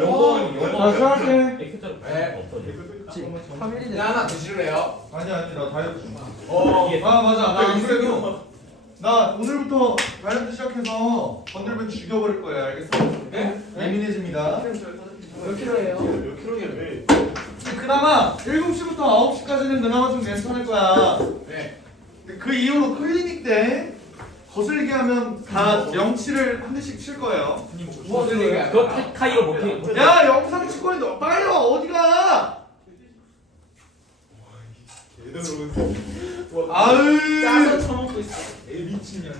요거 수학해. X자로 네. 없어져. 야, 하나 드실래요? 아니 나 다이어트 중. 이게 아 맞아. 나 안 그래도 나 오늘부터 다이어트 시작해서 건들면 죽여버릴 거예요. 알겠어? 네? 예민해집니다. 몇 킬로예요? 몇 킬로예요? 그나마 7시부터 9시까지는 그나마 좀 괜찮을 거야. 네. 근데 그 이후로 클리닉 때 거슬리게 하면 다 명치를 한 대씩 칠 거예요. 무엇을 얘기하는 그거 거야? 카이로 못해. 야 영상 찍고 있는데 빨리 와. 어디가? 아으. 짜서 처먹고 있어.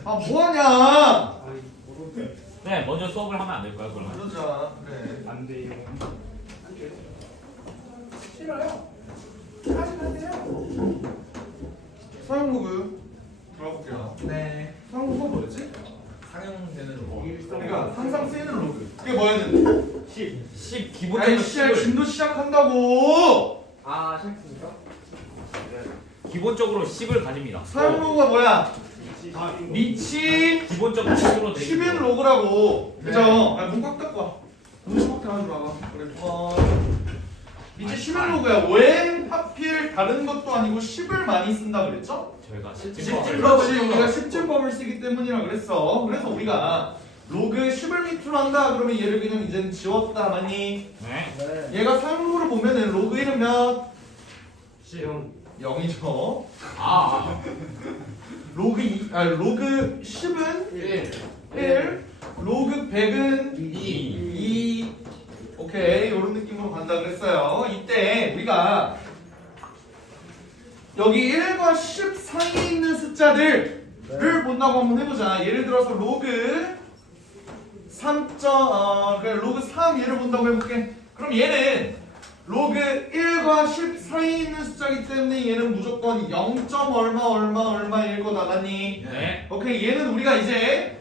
아 뭐하냐? 네, 먼저 수업을 하면 안 될까요, 그러면? 그러자. 그래. 안 돼요. 싫어요. 하시면 돼요. 사용로그 들어볼게요. 네. 사용로그가 뭐였지? 상영되는 그러니까 항상 쓰이는 로그. 그게 뭐였는데? 10 기본적으로 날씨알 10을 진도 시작한다고. 아, 싫습니까? 기본적으로 10을 가집니다. 사용로그가 뭐야? 미치 기본적으로 10으로 10인 로그라고. 그죠? 아, 문꽉 닫고 와. 눈치밖에 하지 마. 그래. 미치 10인 로그야. 왜 하필 다른 것도 아니고 10을 많이 쓴다 그랬죠? 저희가 그렇지. 우리가 10진법을 쓰기 때문이라 그랬어. 그래서 우리가 로그 10을 밑으로 한다 그러면 얘를 그냥 이제는 지웠다 맞니? 네. 네. 얘가 사용로그를 보면은 로그 1은 몇? 시험 0이죠. 아, 로그 10은 1. 1, 로그 100은 2. 2. 오케이, 이런 느낌으로 간다 그랬어요. 이때 우리가 여기 1과 10 사이에 있는 숫자들을 본다고 한번 해보자. 예를 들어서 로그 3. 그래, 로그 3 얘를 본다고 해볼게. 그럼 얘는 로그 1과 10 사이에 있는 숫자이기 때문에 얘는 무조건 0. 얼마일 거다 맞니? 네. 오케이, 얘는 우리가 이제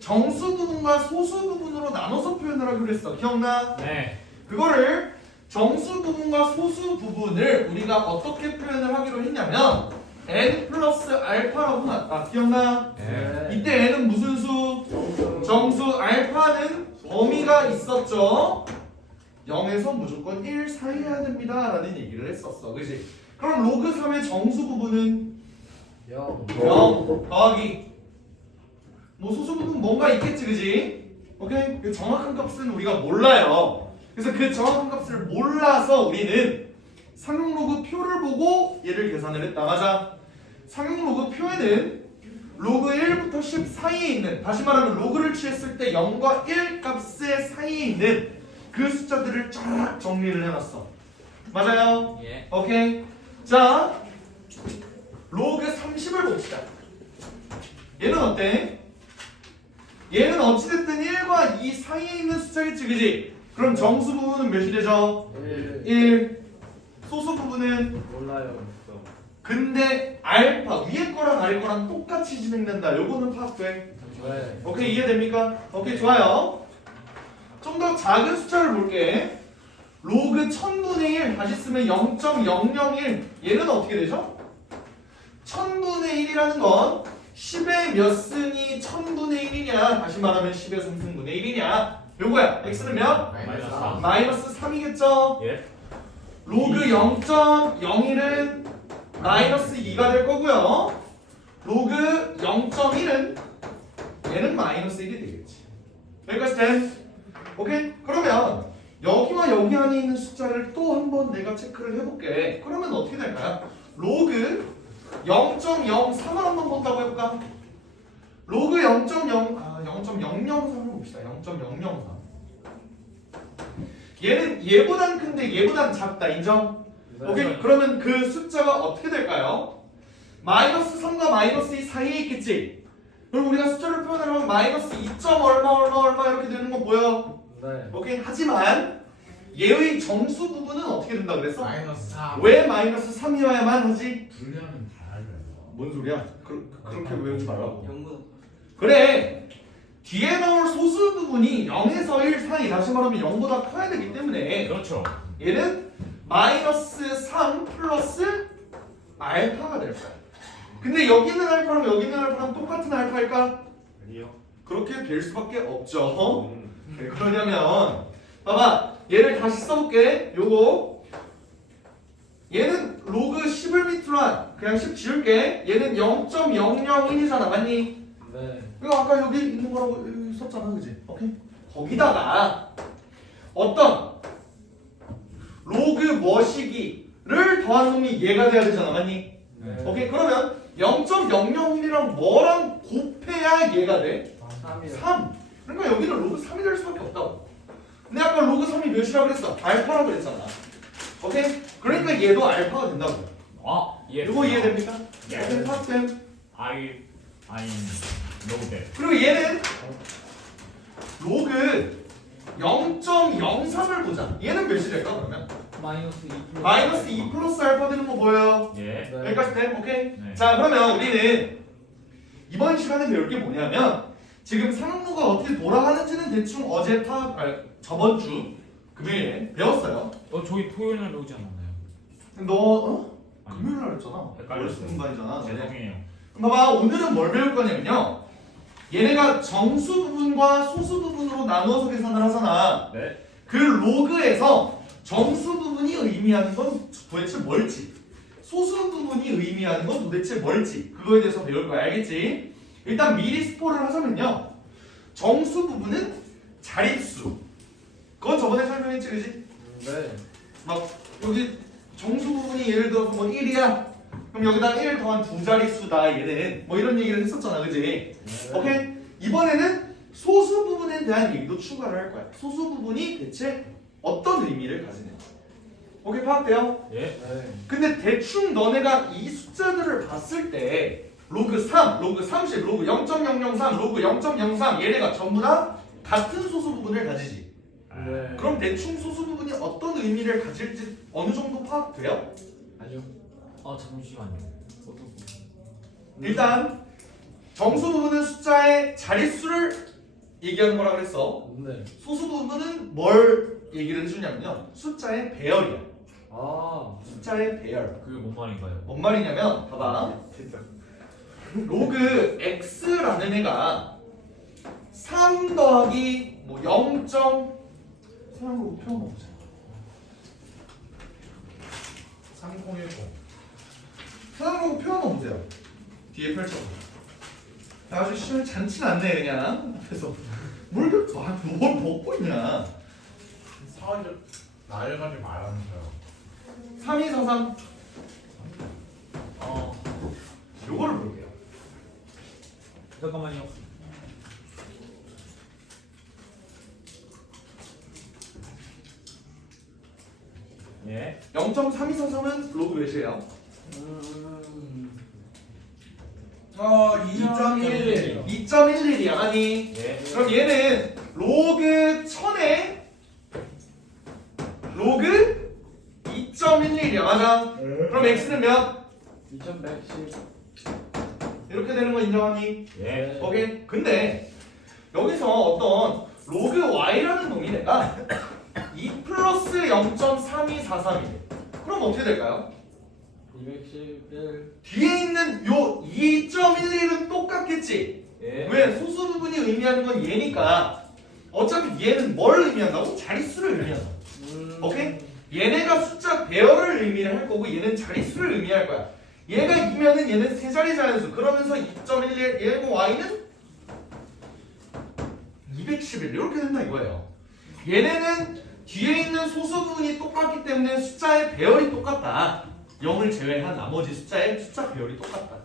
정수 부분과 소수 부분으로 나눠서 표현을 하기로 했어. 기억나? 네. 그거를 정수 부분과 소수 부분을 우리가 어떻게 표현을 하기로 했냐면 n 플러스 알파라고 놨다. 기억나? 네. 이때 n은 무슨 수? 정수. 알파는 범위가 있었죠. 0에서 무조건 1 사이해야 됩니다 라는 얘기를 했었어. 그지? 그럼 로그 3의 정수 부분은 0. 0 더하기 뭐 소수 부분 뭔가 있겠지. 그지? 오케이? 그 정확한 값은 우리가 몰라요. 그래서 그 정확한 값을 몰라서 우리는 상용로그 표를 보고 얘를 계산을 했다. 맞아? 상용로그 표에는 로그 1부터 10 사이에 있는, 다시 말하면 로그를 취했을 때 0과 1 값의 사이에 있는 그 숫자들을 쫙 정리를 해놨어. 맞아요? 예. 오케이. 자, 로그 30을 봅시다. 얘는 어때? 얘는 어찌됐든 1과 2 사이에 있는 숫자겠지, 그지? 그럼 정수 부분은 몇이 되죠? 1. 소수 부분은? 몰라요. 근데 알파, 위에 거랑 아래 거랑 똑같이 진행된다. 요거는 파악돼. 네. 오케이, 이해됩니까? 오케이, 좋아요. 좀 더 작은 숫자를 볼게. 로그 1000분의 1 다시 쓰면 0.001. 얘는 어떻게 되죠? 1000분의 1이라는 건 10의 몇 승이 1000분의 1이냐, 다시 말하면 10의 3승분의 1이냐. 요거야. x는 몇? 마이너스 4. 마이너스 3이겠죠? 예. 로그 0.01은 마이너스 2가 될 거고요. 로그 0.1은 얘는 마이너스 1이 되겠지. 여기까지 된? 오케이? 그러면 여기와 여기 안에 있는 숫자를 또 한번 내가 체크를 해볼게. 그러면 어떻게 될까요? 로그 0.03을 한번 본다고 해볼까? 로그 0.003을 봅시다. 0.003. 얘는 얘보단 큰데 얘보단 작다. 인정? 오케이? 그러면 그 숫자가 어떻게 될까요? 마이너스 3과 마이너스 2 사이에 있겠지? 그럼 우리가 숫자를 표현하면 마이너스 2. 얼마 이렇게 되는 거 보여? 네. 오케이? 하지만 얘의 정수 부분은 어떻게 된다 그랬어? 마이너스 3. 왜 마이너스 3이어야만 하지? 분류하면 다 알아요. 뭔 소리야? 그렇게 외우지 말라고. 0보다. 그래, 뒤에 나올 소수 부분이 0에서 1 사이, 다시 말하면 0보다 커야 되기 때문에 그렇죠. 얘는 마이너스 3 플러스 알파가 될 거야. 근데 여기 있는 알파랑 여기 있는 알파랑 똑같은 알파일까? 아니요. 그렇게 될 수밖에 없죠. 왜 그러냐면 봐봐 얘를 다시 써볼게. 요거 얘는 로그 10을 밑으로 한 그냥 10 지울게. 얘는 0.001이잖아 맞니? 네. 이거 아까 여기 있는 거라고 여기 썼잖아 그지? 오케이? 거기다가 어떤 로그 머시기를 더한 놈이 얘가 돼야 되잖아 맞니? 네. 오케이 그러면 0.001이랑 뭐랑 곱해야 얘가 돼? 3이요. 3 그러니까 여기는 로그 3이 될 수밖에 없다고. 근데 아까 로그 3이 몇이라고 그랬어? 알파라고 그랬잖아. 오케이? 그러니까 얘도 알파가 된다고. 예. 이거 이해됩니까? 예. 오케이 탑10. I'm loaded. 그리고 얘는 로그 0.03을 보자. 얘는 몇이 될까 그러면? 마이너스 2 플러스 알파 되는 거 보여요? 예. 네. 여기까지 돼? 오케이? 네. 자 그러면 우리는 이번 시간에 배울 게 뭐냐면 지금 상호가 어떻게 돌아가는지는 대충 어제 저번 주 금요일에 배웠어요. 저희 토요일 날 배우지 않았나요? 너 어? 아니. 금요일 날 했잖아. 헷갈렸어요. 월수분반이잖아. 죄송해요. 봐봐 오늘은 뭘 배울 거냐면요. 얘네가 정수 부분과 소수 부분으로 나누어서 계산을 하잖아. 네. 그 로그에서 정수 부분이 의미하는 건 도대체 뭘지, 소수 부분이 의미하는 건 도대체 뭘지 그거에 대해서 배울 거야. 알겠지? 일단 미리 스포를 하자면요. 정수 부분은 자릿수. 그건 저번에 설명했지, 그지? 네. 막 여기 정수 부분이 예를 들어서 뭐 1이야. 그럼 여기다 1 더한 두 자릿수다 얘는 뭐 이런 얘기를 했었잖아, 그지? 네. 오케이? 이번에는 소수 부분에 대한 얘기도 추가를 할 거야. 소수 부분이 대체 어떤 의미를 가지는지. 오케이, 파악돼요? 예. 네. 근데 대충 너네가 이 숫자들을 봤을 때 로그 3, 로그 30, 로그 0.003, 로그 0.03 얘네가 전부 다 같은 소수 부분을 가지지. 네. 그럼 대충 소수 부분이 어떤 의미를 가질지 어느 정도 파악돼요? 아니요. 잠시만요. 어떤 거? 일단 정수 부분은 숫자의 자릿수를 얘기하는 거라 그랬어. 네. 소수 부분은 뭘 얘기를 해주냐면요. 숫자의 배열이야. 아. 숫자의 배열. 그게 뭔 말인가요? 뭔 말이냐면 봐봐. 로그 x라는 애가 3 더하기 뭐 0. 세상으로 표현 보자. 3010. 세상으로 표현 보세요. 뒤에 펼쳐. 아주 시원 잔치 났네 그냥 앞에서. 뭘 먹고 있냐? 사회적 나를 가지 말라면서요. 3243. 요거를 볼게요. 잠깐만요. 예. 0.3243은 로그 몇이에요? 2.11. 2.11이야 아니. 예. 그럼 얘는 로그 1000에 로그 2.11이야 맞아? 그럼 x는 몇? 2110. 이렇게 되는 거 인정하니? 예. 오케이. 근데 여기서 어떤 로그 y라는 놈이 내가 2 플러스 0.3243이래. 그럼 어떻게 될까요? 211. 뒤에 있는 요 2.11은 똑같겠지? 예. 왜? 소수 부분이 의미하는 건 얘니까. 어차피 얘는 뭘 의미한다고? 자릿수를 의미한다. 오케이? 얘네가 숫자 배열을 의미를 할 거고 얘는 자릿수를 의미할 거야. 얘가 2면은 얘는 세 자리 자연수. 그러면서 2.11 얘고 y는 211 이렇게 된다 이거예요. 얘네는 뒤에 있는 소수 부분이 똑같기 때문에 숫자의 배열이 똑같다. 0을 제외한 나머지 숫자의 숫자 배열이 똑같다.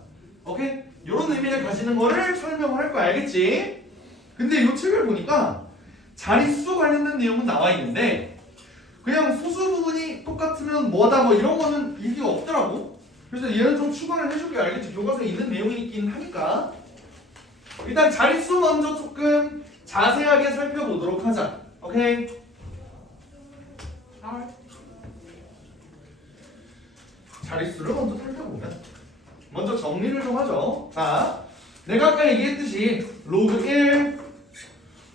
오케이? 이런 의미를 가지는 거를 설명을 할 거야. 알겠지? 근데 이 책을 보니까 자릿수 관련된 내용은 나와 있는데 그냥 소수 부분이 똑같으면 뭐다 뭐 이런 거는 얘기가 없더라고. 그래서 얘는 좀 추가를 해줄게. 알겠지? 교과서에 있는 내용이 있긴 하니까. 일단 자릿수 먼저 조금 자세하게 살펴보도록 하자. 오케이? 자릿수를 먼저 살펴보면 먼저 정리를 좀 하죠. 자, 내가 아까 얘기했듯이 로그 1,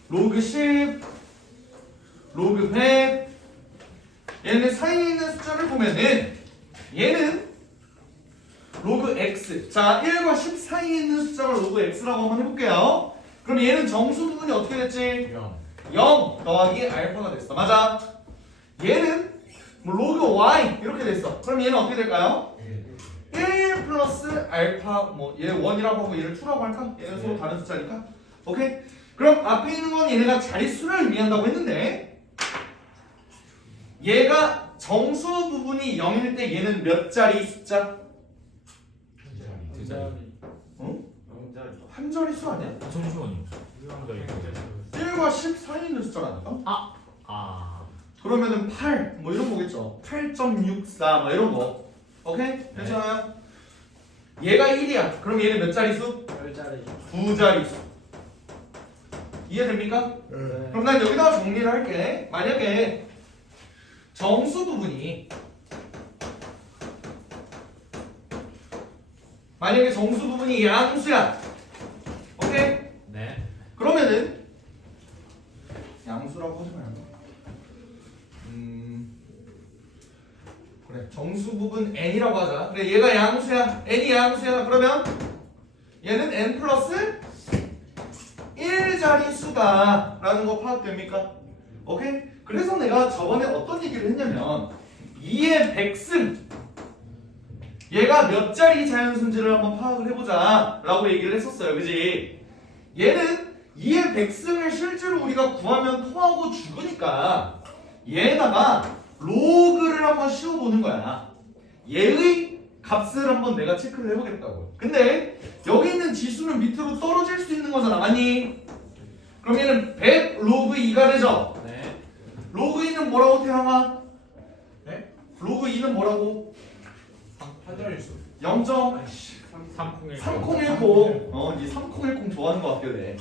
로그 10, 로그 100 얘네 사이에 있는 숫자를 보면은 얘는 로그 x. 자, 1과 10 사이에 있는 숫자가 로그 x라고 한번 해볼게요. 그럼 얘는 정수 부분이 어떻게 됐지? 0. 0 더하기 알파가 됐어. 맞아. 얘는 뭐 로그 y 이렇게 됐어. 그럼 얘는 어떻게 될까요? 1 플러스 알파 뭐 얘 1이라고 하고 얘를 2라고 할까? 얘는 서로 다른 숫자니까. 오케이? 그럼 앞에 있는 건 얘네가 자릿수를 의미한다고 했는데 얘가 정수 부분이 0일 때 얘는 몇 자리 숫자? 두 자리. 응? 한 자릿수 아니야? 아, 잠시만요. 1과 10 사이에 있는 숫자라니까? 아. 그러면은 8, 뭐 이런 거겠죠. 8.64, 뭐 이런 거. 오케이? 괜찮아요? 얘가 1이야. 그럼 얘는 몇 자릿수? 10자리. 2자릿수. 이해됩니까? 네. 그럼 난 여기다가 정리를 할게. 만약에 정수 부분이 양수야. 오케이? 네. 그러면은 양수라고 하지 말고 그래 정수 부분 n이라고 하자. 그래 얘가 양수야. n이 양수야. 그러면 얘는 n 플러스 1자릿수다 라는 거 파악됩니까? 오케이? 그래서 내가 저번에 어떤 얘기를 했냐면 2의 백승 얘가 몇 자리 자연수인지를 한번 파악을 해보자 라고 얘기를 했었어요. 그지? 얘는 2의 백승을 실제로 우리가 구하면 토하고 죽으니까 얘에다가 로그를 한번 씌워보는 거야. 얘의 값을 한번 내가 체크를 해보겠다고. 근데 여기 있는 지수는 밑으로 떨어질 수 있는 거잖아. 맞니? 그럼 얘는 100 로그 2가 되죠? 네. 로그 2는 뭐라고 태양아? 네? 로그 2는 뭐라고? 한 자릿수. 3010. 3010. 이 3010 좋아하는 것 같기도 해.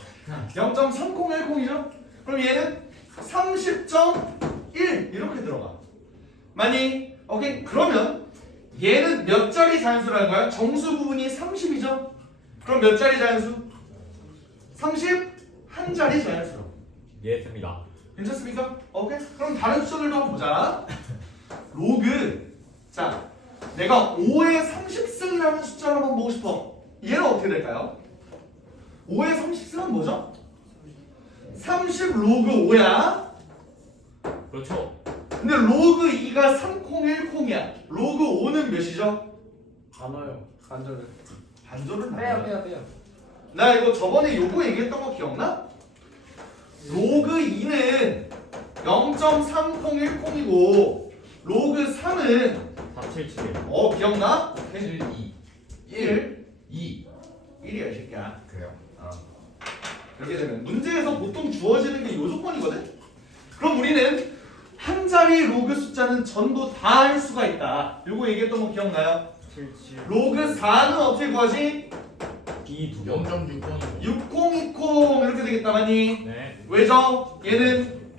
0.3010이죠? 그럼 얘는 30.1 이렇게 들어가. 맞니? 오케이. 그러면 얘는 몇 자리 자연수라는 거야? 정수 부분이 30이죠? 그럼 몇 자리 자연수? 31자리 자연수로. 이해했습니다. 괜찮습니까? 오케이. 그럼 다른 숫자들도 한번 보자. 로그. 자, 내가 5의 30승이라는 숫자를 한번 보고 싶어. 얘는 어떻게 될까요? 5의 30승은 뭐죠? 30 로그 5야. 그렇죠. 근데 로그 2가 3010이야. 로그 5는 몇이죠? 단어요. 간절을. 반절은 빼요. 나 이거 저번에 요거 얘기했던 거 기억나? 로그 2는 0.3010이고 로그 3은 4771. 기억나? 7, 2. 1 2. 1이야 이 새끼야. 그래요? 이렇게 되면 문제에서 보통 주어지는 게 요 조건이거든? 그럼 우리는 한 자리 로그 숫자는 전부 다 할 수가 있다. 요거 얘기했던 거 기억나요? 77. 로그 4는 어떻게 구하지? B 두 번. 0.6번이고. 6020 이렇게 되겠다 맞니? 네. 왜죠? 얘는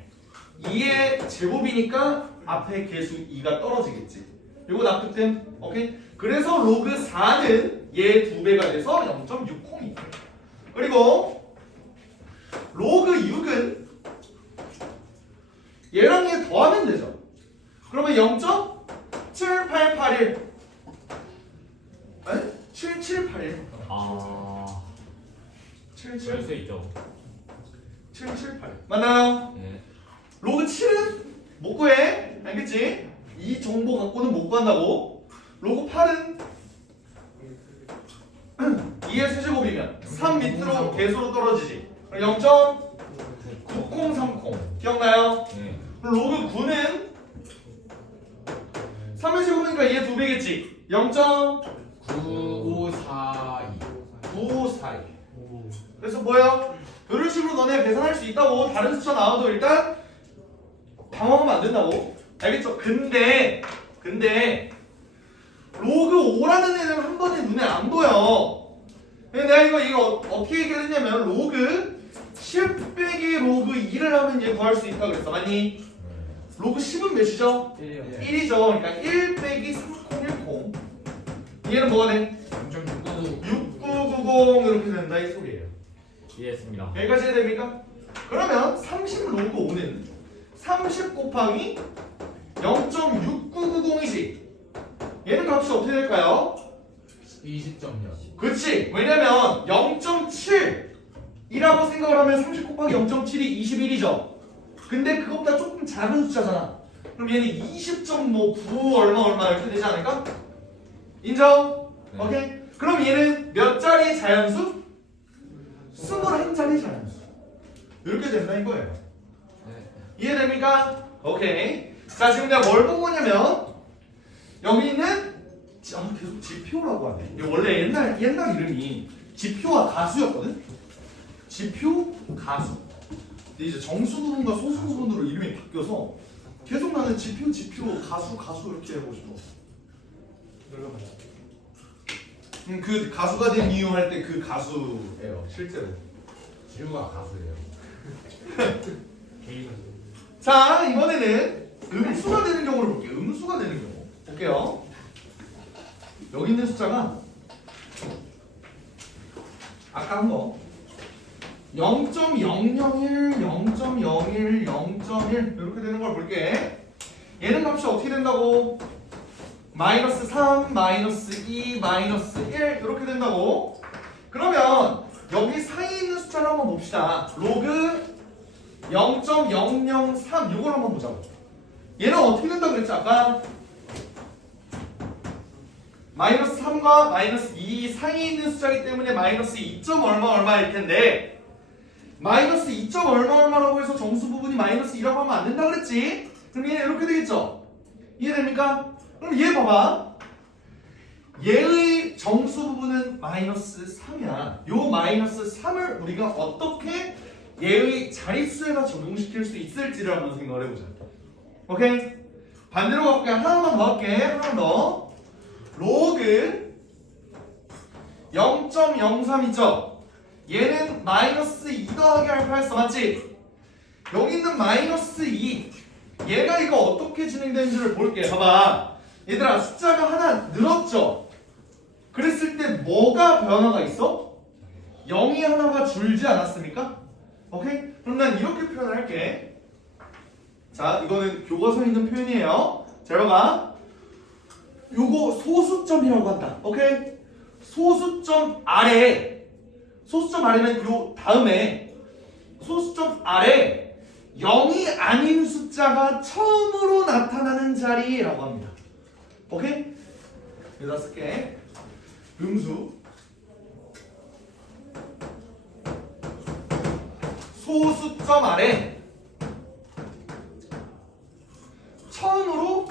2의 제곱이니까 앞에 개수 2가 떨어지겠지. 요거 납득됨? 오케이? 그래서 로그 4는 얘 2배가 돼서 0.60이야. 그리고 로그 6은 얘랑 얘 더하면 되죠. 그러면 0.7881 아니? 7781 아. 77 그럴 수 있죠. 778 맞나요? 네. 로그 7은 못 구해. 알겠지? 이 정보 갖고는 못 구한다고. 로그 8은 2의 세제곱이면 3 밑으로 개수로 떨어지지. 0.9030 기억나요? 네. 로그 9는 3의 제곱이니까 얘 2배겠지. 0.9542 그래서 뭐야? 이런 식으로 너네 계산할 수 있다고. 다른 숫자 나와도 일단 당황하면 안 된다고. 알겠죠? 근데 로그 5라는 애는 한 번에 눈에 안 보여. 내가 이거 어떻게 얘기를 했냐면 로그 10 빼기 로그 2를 하면 얘 구할 수 있다 그랬어. 맞니? 로그 10은 몇이죠? 1이요. 1이죠. 그러니까 1 빼기 3010 얘는 뭐가 돼? 0.699. 6990 이렇게 된다 이 소리예요. 이해했습니다. 여기까지 해야 됩니까? 그러면 30 로그 5는 30 곱하기 0.6990이지. 얘는 값이 어떻게 될까요? 20.0. 그치. 왜냐면 0.7이라고 생각을 하면 30 곱하기 0.7이 21이죠. 근데 그것보다 조금 작은 숫자잖아. 그럼 얘는 20.9 얼마 이렇게 되지 않을까? 인정? 네. 오케이? 그럼 얘는 몇 자리 자연수? 21자리 자연수. 이렇게 된다는 거예요. 네. 이해됩니까? 오케이. 자, 지금 내가 뭘 보고 있냐면 여기 있는 계속 지표라고 하네. 이게 원래 옛날 이름이 지표와 가수였거든. 지표, 가수. 근데 이제 정수 부분과 소수 부분으로 이름이 바뀌어서 계속 나는 지표, 가수 이렇게 하고 싶어. 그 가수가 된 이유 할 때 그 가수예요, 실제로. 지우가 가수예요. 개이가 자, 이번에는 음수가 되는 경우를 볼게요. 음수가 되는 경우. 볼게요. 여기 있는 숫자가 아까 한 거 0.001, 0.01, 0.1 이렇게 되는 걸 볼게. 얘는 값이 어떻게 된다고? 마이너스 3, 마이너스 2, 마이너스 1 이렇게 된다고. 그러면 여기 사이에 있는 숫자를 한번 봅시다. 로그 0.003 이걸 한번 보자고. 얘는 어떻게 된다고 그랬지 아까? 마이너스 3과 마이너스 2 사이에 있는 숫자이기 때문에 마이너스 2. 얼마일 텐데 마이너스 2. 얼마라고 해서 정수 부분이 마이너스 2라고 하면 안 된다 그랬지? 그럼 얘는 이렇게 되겠죠? 이해됩니까? 그럼 얘 봐봐. 얘의 정수 부분은 마이너스 3이야. 요 마이너스 3을 우리가 어떻게 얘의 자릿수에다 적용시킬 수 있을지를 한번 생각을 해보자. 오케이? 반대로 가볼게. 하나만 더 할게. 하나 더. 로그 0.03 있죠? 얘는 마이너스 2 더하기 알파였어. 맞지? 여기 있는 마이너스 2 얘가 이거 어떻게 진행되는지를 볼게. 봐봐. 얘들아 숫자가 하나 늘었죠? 그랬을 때 뭐가 변화가 있어? 0이 하나가 줄지 않았습니까? 오케이? 그럼 난 이렇게 표현할게. 자, 이거는 교과서에 있는 표현이에요. 잘 봐봐. 요거 소수점이라고 한다. 오케이? 소수점 아래는 요 다음에 소수점 아래 0이 아닌 숫자가 처음으로 나타나는 자리라고 합니다. 오케이? 여기다 쓸게. 음수 소수점 아래 처음으로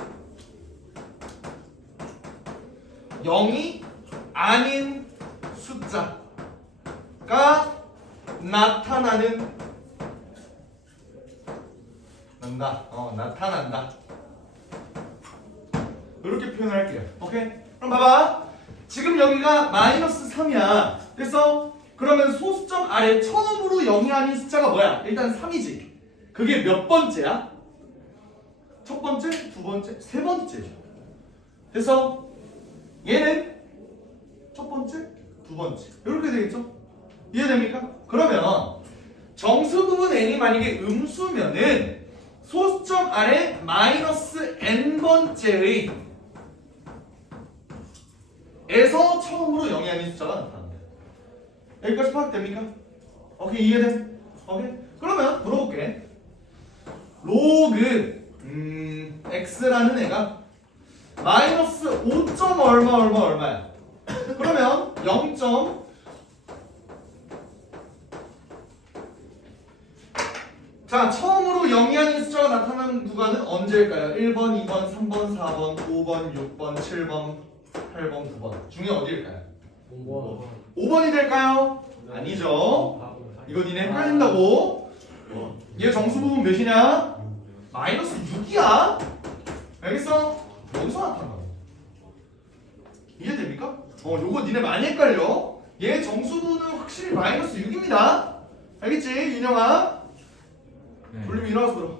0이 아닌 숫자가 나타난다. 이렇게 표현할게요. 오케이? 그럼 봐봐. 지금 여기가 마이너스 3이야. 그래서 그러면 소수점 아래 처음으로 0이 아닌 숫자가 뭐야? 일단 3이지. 그게 몇 번째야? 첫 번째, 두 번째, 세 번째죠. 그래서 얘는 첫 번째, 두 번째 이렇게 되겠죠? 이해됩니까? 그러면 정수 부분 n이 만약에 음수면은 소수점 아래 마이너스 n번째의 에서 처음으로 0이 아닌 숫자가 나타납니다. 여기까지 파악됩니까? 오케이, 이해돼? 오케이? 그러면 물어볼게. 로그 x라는 애가 마이너스 5. 얼마야? 그러면 0. 자, 처음으로 0이 아닌 숫자가 나타나는 구간은 언제일까요? 1번, 2번, 3번, 4번, 5번, 6번, 7번, 8번, 9번 중에 어디일까요? 5번이 될까요? 아니죠. 이거 니네 헷갈린다고. 얘 정수 부분 몇이냐? 마이너스 6이야. 알겠어? 여기서 나타난다고. 이해됩니까? 요거 니네 많이 헷갈려. 얘 정수 부분은 확실히 마이너스 6입니다. 알겠지? 윤영아? 네. 볼륨 일어나서 들어.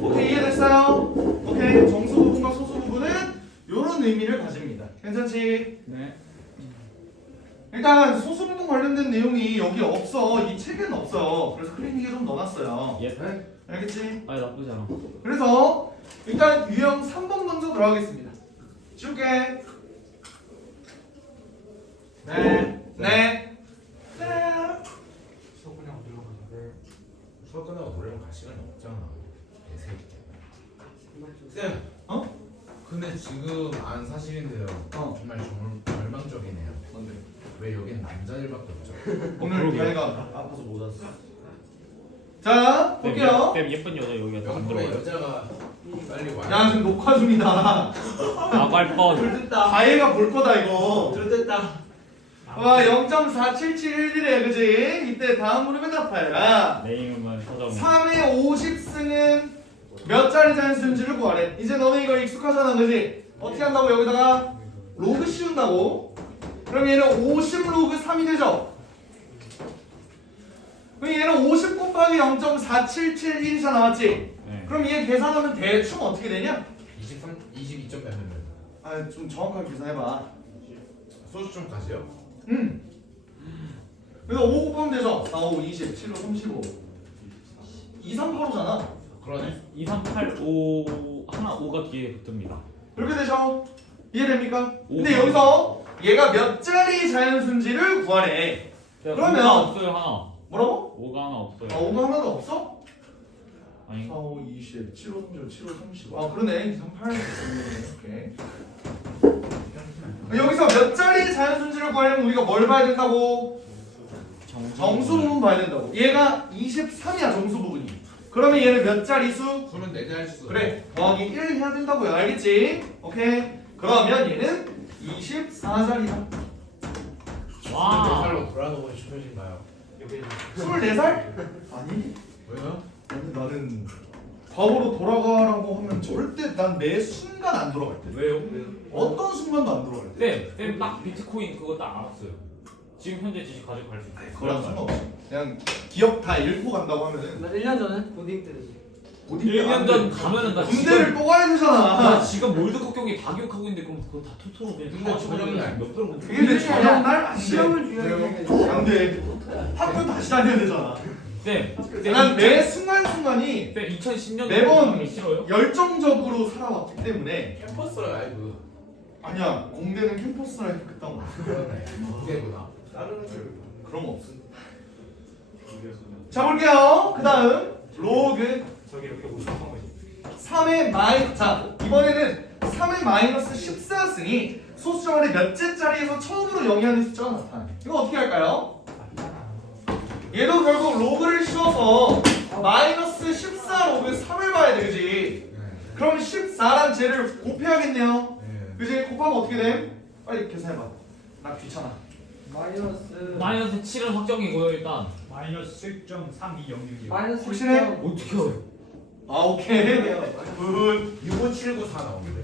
오케이, 이해됐어요? 오케이, 정수 부분과 소수 부분은 이런 의미를 가집니다. 괜찮지? 네. 일단 소수 부분 관련된 내용이 여기 없어. 이 책에는 없어요. 그래서 클리닉에 좀 넣어놨어요. 예. 알겠지? 아니 나쁘지 않아. 그래서 일단 유형 3번 먼저 들어가겠습니다. 지울게. 네. 수업 그냥 들어가자. 수업 끝나고 노래방 갈 시간이 없잖아. 개새끼. 쌤. 어? 근데 지금 안 사실인데요. 정말 절망적이네요. 뭔데? 왜 여긴 남자들밖에 없죠? 오늘 그러게요. 다이가 아파서 못 왔어. 자 볼게요. 쌤 예쁜 여자 여기가 안 영국의 들어와요. 여자가 빨리 와요. 야 지금 녹화 중이다. 나갈 뻔. 다이가 볼 거다 이거. 됐다. 와 0.47711이래 그지? 이때 다음 물음에 답하여라. 네임만 서정. 3의 50승은 몇 자리 자연수인지를 구하래. 이제 너는 이거 익숙하잖아 그지? 어떻게 한다고 여기다가 로그 씌운다고? 그럼 얘는 50 로그 3이 되죠? 그럼 얘는 50 곱하기 0.4771이잖아 맞지? 네. 그럼 얘 계산하면 대충 어떻게 되냐? 22점 몇 명? 아 좀 정확하게 계산해봐. 소주 좀 가세요. 그래서 5 곱하면 되죠? 4, 5, 20, 7, 5, 35 2, 3, 8호잖아. 그러네. 2, 3, 8, 5 하나 5가 뒤에 붙습니다. 그렇게 되죠? 이해됩니까? 근데 오. 여기서 얘가 몇 자리 자연수인지를 구하래. 그러면- 5가 없어요 하나. 뭐라고? 5가 하나 없어요. 아 5가 하나도 없어? 아니 4, 5, 20, 7, 5, 35, 7, 5, 35 아 그러네 2, 3, 8 오케이. 여기서 몇 자리 자연수인지를 구하려면 우리가 뭘 봐야 된다고? 정수 부분 봐야 된다고. 얘가 23이야 정수 부분이. 그러면 얘는 몇 자리 수? 그러면 4대 수. 그래 더하기 1 해야 된다고요. 알겠지? 오케이. 그러면 얘는 24자리다. 와. 24살로 돌아가고 싶으신가요? 24살? 아니 왜요? 나는 과거로 돌아가라고 하면 절대 난 매 순간 안 돌아갈 때. 왜요? 어떤 순간도 안 돌아갈 때. 쌤 딱 비트코인 그거 딱 알았어요. 지금 현재 지식 가져갈 수 있어요. 그런 상관없이 그냥 기억 다 잃고 간다고 하면은 나 1년 전에 고딩 때지. 1년 전 가면은 나 군대를 또 가야 나 되잖아. 지금 월드컵 경기 다 기억하고 있는데 그럼 그거 다 토토로 그냥 근데 저녁이 안 몇 프로 그게 내 저녁 날? 안 돼. 시험을 중요하게 해. 안 돼. 학교 다시 다녀야 되잖아. 쌤 난 매 순간순간이 2010년 매번 싫어요? 열정적으로 살아왔기 때문에 캠퍼스 라이브. 아니야 공대는 캠퍼스 라이프 그딴 거 그러네. 무대구나. 그런 거 없어. 자 볼게요. 그 다음 로그 저기 이렇게 우승한 거지. 3의 마이 자 이번에는 3의 마이너스 14승이 소수점안의 몇째 자리에서 처음으로 영위하는 숫자가 나타나요. 이거 어떻게 할까요? 얘도 결국 로그를 씌워서 마이너스 14 로그 3을 봐야 돼 그지? 그럼 14랑 쟤를 곱해야겠네요. 네. 그지? 곱하면 어떻게 돼? 빨리 계산해봐. 나 귀찮아. 마이너스 7은 확정이고요 일단. 마이너스 7.3206이요. 마이너스 확실해? 6점. 어떻게 알아요? 아 오케이. 굿. 65794 나오는데.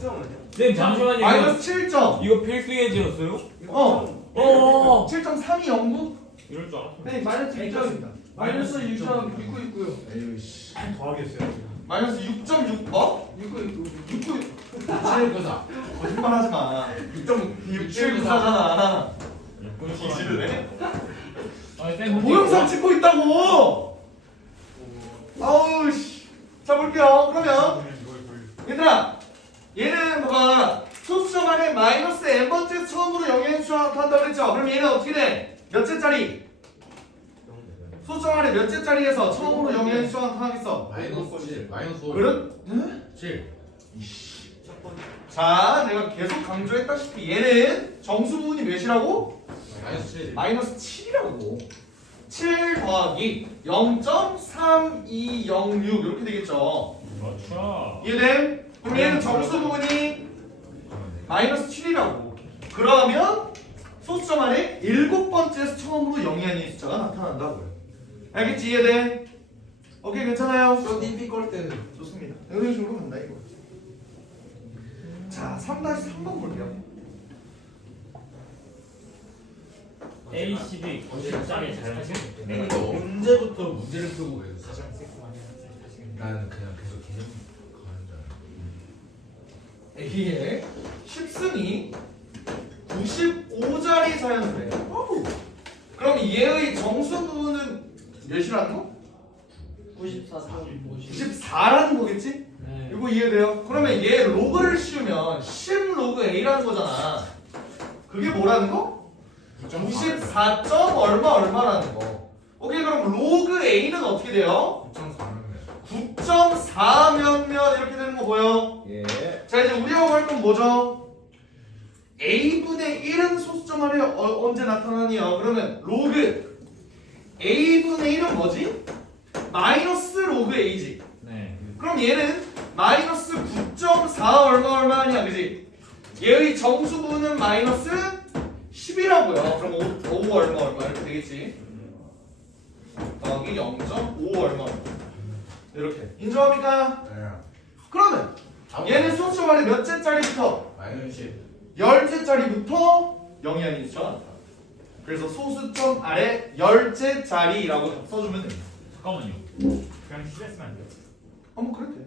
쌤 잠시만요. 마이너스 7점. 이거 필수 예제였어요? 어. 7.3209? 이럴 줄 알았어. 네, 마이너스 6점. 마이너스 6.6969요. 에이씨. 더하겠어요. 마이너스 6.6 어? 6969. 6794. 거짓말 하지 마. 6.6794잖아. 뒤질래? 아니 쌤 동영상 찍고 있다고. 아우 씨. 자 볼게요. 그러면 얘들아, 얘는 뭐가 소수점 안에 마이너스 n번째 처음으로 영향 수학한다고 그랬죠? 그럼 얘는 어떻게 돼? 몇째 자리? 소수점 안에 몇째 자리에서 처음으로 영향 수학하겠어? 마이너스 7. 마이너스 5. 그렇? 7. 자, 내가 계속 강조했다시피 얘는 정수 부분이 몇이라고? 마이너스 7. 마이너스 7이라고. 7 더하기 0.3206 이렇게 되겠죠. 그렇죠. 이해됨? 그럼 얘는 정수 부분이 마이너스 7이라고. 그러면 소수점 안에 7번째에서 처음으로 영이하는 숫자가 나타난다고요. 알겠지? 이해돼? 오케이 괜찮아요? 저 디피컬트. 좋습니다. 이런 식으로 간다 이거. 자 3-3번 볼게요. ACD 90짜리 자연식. 근데 언제부터 문제를 풀고 계셨어? 나는 그냥 계속 개념 가는 줄 알았어. A의 10승이 95자리 자연수래. 그럼 얘의 정수 부분은 몇이라는 거? 94라는 거겠지? 네. 이거 이해돼요? 그러면 얘 로그를 씌우면 10 로그 A라는 거잖아. 그게 뭐라는 거? 94. 얼마라는 거. 오케이 그럼 로그 A는 어떻게 돼요? 뭐죠? a분의 1은 소수점 아래 언제 나타나냐? 그러면 로그 a분의 1은 뭐지? 마이너스 로그 a지. 네. 그럼 얘는 마이너스 9.4 얼마 아니야, 그지? 얘의 정수분은 마이너스 10이라고요. 그럼 5 얼마 이렇게 되겠지? 더하기 0.5 얼마 이렇게 인정합니까? 네. 그러면 얘는 소수점 아래 몇 째짜리부터? 마이너스 10째짜리부터 0이 아닌 숫자가 나타나. 그래서 소수점 아래 10째짜리라고 써주면 됩니다. 잠깐만요. 그냥 실했으면 안 돼요. 뭐 그래도 돼.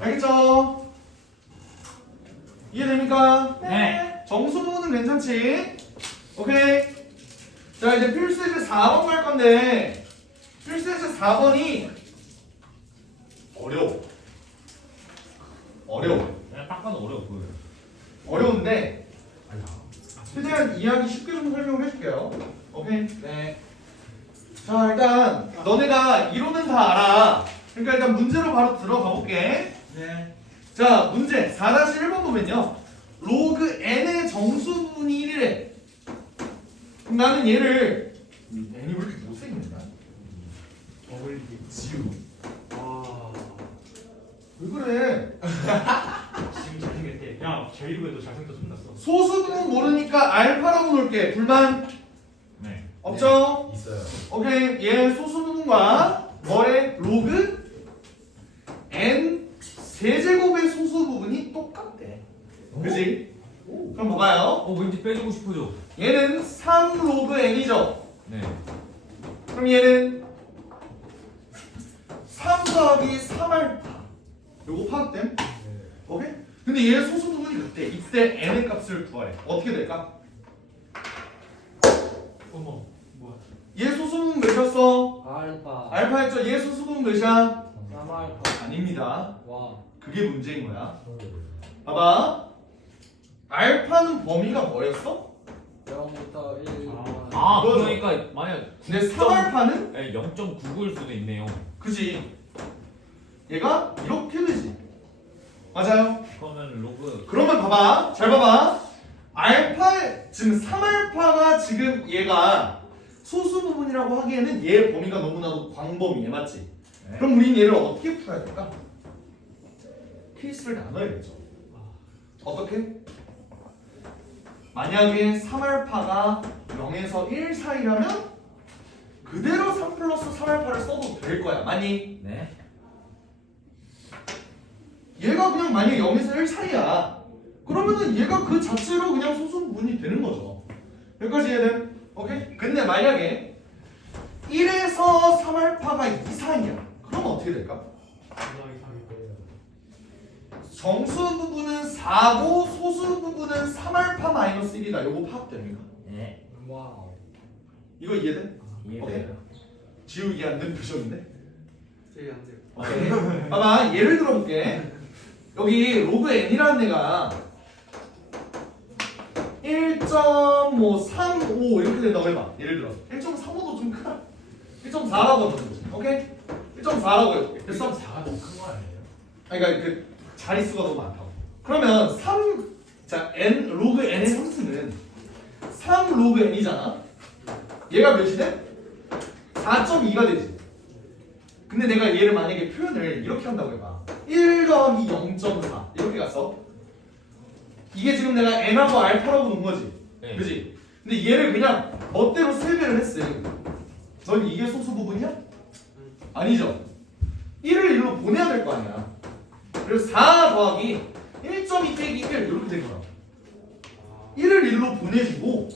알겠죠? 이해됩니까? 네. 정수 부분은 괜찮지? 오케이. 자, 이제 필수에서 4번 갈 건데 필수에서 4번이 어려워. 그냥 딱 봐도 어려워 보여요. 어려운데 최대한 이해하기 쉽게 좀 설명을 해줄게요. 오케이? 네. 자, 일단 너네가 이론은 다 알아. 그러니까 일단 문제로 바로 들어가 볼게. 네. 자, 문제 4-1번 보면요. 로그 n의 정수분이 1이래. 그럼 나는 얘를 n이 왜 이렇게 못생겼나? 어울리기. 지우. 와. 왜 그래? 지금 잘생겼대. 야, 제 이름에도 잘생겨 손났어. 소수분 모르니까 알파라고 놓을게. 불만 네. 없죠? 있어요. 오케이. 얘 소수부분과 뭐래? 로그 n 세제곱의 소수부분이 똑같대. 그지? 그럼 봐봐요. 왠지 빼주고 싶어져. 얘는 3 로그 n이죠. 네. 그럼 얘는 3 더하기 3알파. 요거 파악됨? 오케이? 근데 얘 소수부분이 같대. 이때 n의 값을 구하래. 어떻게 될까? 어머, 뭐야? 얘 소수부분 몇이었어? 알파. 알파였죠? 얘 소수부분 몇이야? 3알파. 아닙니다. 와. 그게 문제인 거야. 봐봐. 알파는 범위가 뭐였어? 0부터 1. 아 이거죠. 그러니까 만약 근데 3알파는? 0.99일 수도 있네요. 그지. 얘가 이렇게 되지. 맞아요. 그러면 로그 그러면 봐봐. 잘 봐봐. 알파, 지금 3알파가 지금 얘가 소수 부분이라고 하기에는 얘 범위가 너무나도 광범위해. 맞지? 네. 그럼 우린 얘를 어떻게 풀어야 될까? 케이스를 나눠야겠죠. 어떻게? 만약에 3알파가 0에서 1 사이라면 그대로 3 플러스 3알파를 써도 될 거야. 맞니? 네. 얘가 그냥 만약에 0에서 1 사이야. 그러면은 얘가 그 자체로 그냥 소수 부분이 되는 거죠. 여기까지 이해돼? 오케이? 근데 만약에 1에서 3알파가 2 사이야. 그럼 어떻게 될까? 정수 부분은 4고 소수 부분은 3알파 마이너스 1이다. 요거 파악됩니까? 네. 와우. 이거 이해돼? 이해돼요. 지우기 안 된 표정인데? 제일 안 돼요. 오케이. 봐봐. 예를 들어볼게. 여기 로그 n이라는 애가 1.35 이렇게 된다고 해봐. 예를 들어서 1.35도 좀 크다. 1.4라고 하면 되지. 오케이? 1.4라고 해볼게. 됐어? 4가 너무 큰 거 아니에요? 아니, 그러니까 그 자릿수가 너무 많다고. 그러면 3, 자, n 로그 n의 함수는 3 로그 n이잖아. 얘가 몇이 돼? 4.2가 되지. 근데 내가 얘를 만약에 표현을 이렇게 한다고 해봐. 1 더하기 0.4 이렇게 갔어. 이게 지금 내가 n하고 알파라고 놓은 거지. 네. 그지? 근데 얘를 그냥 멋대로 3배를 했어. 넌 이게 소수 부분이야? 아니죠. 1을 1로 보내야 될 거 아니야. 그래서 4 더하기 1.2 빼기 1 이렇게 된 거야. 1을 1로 보내주고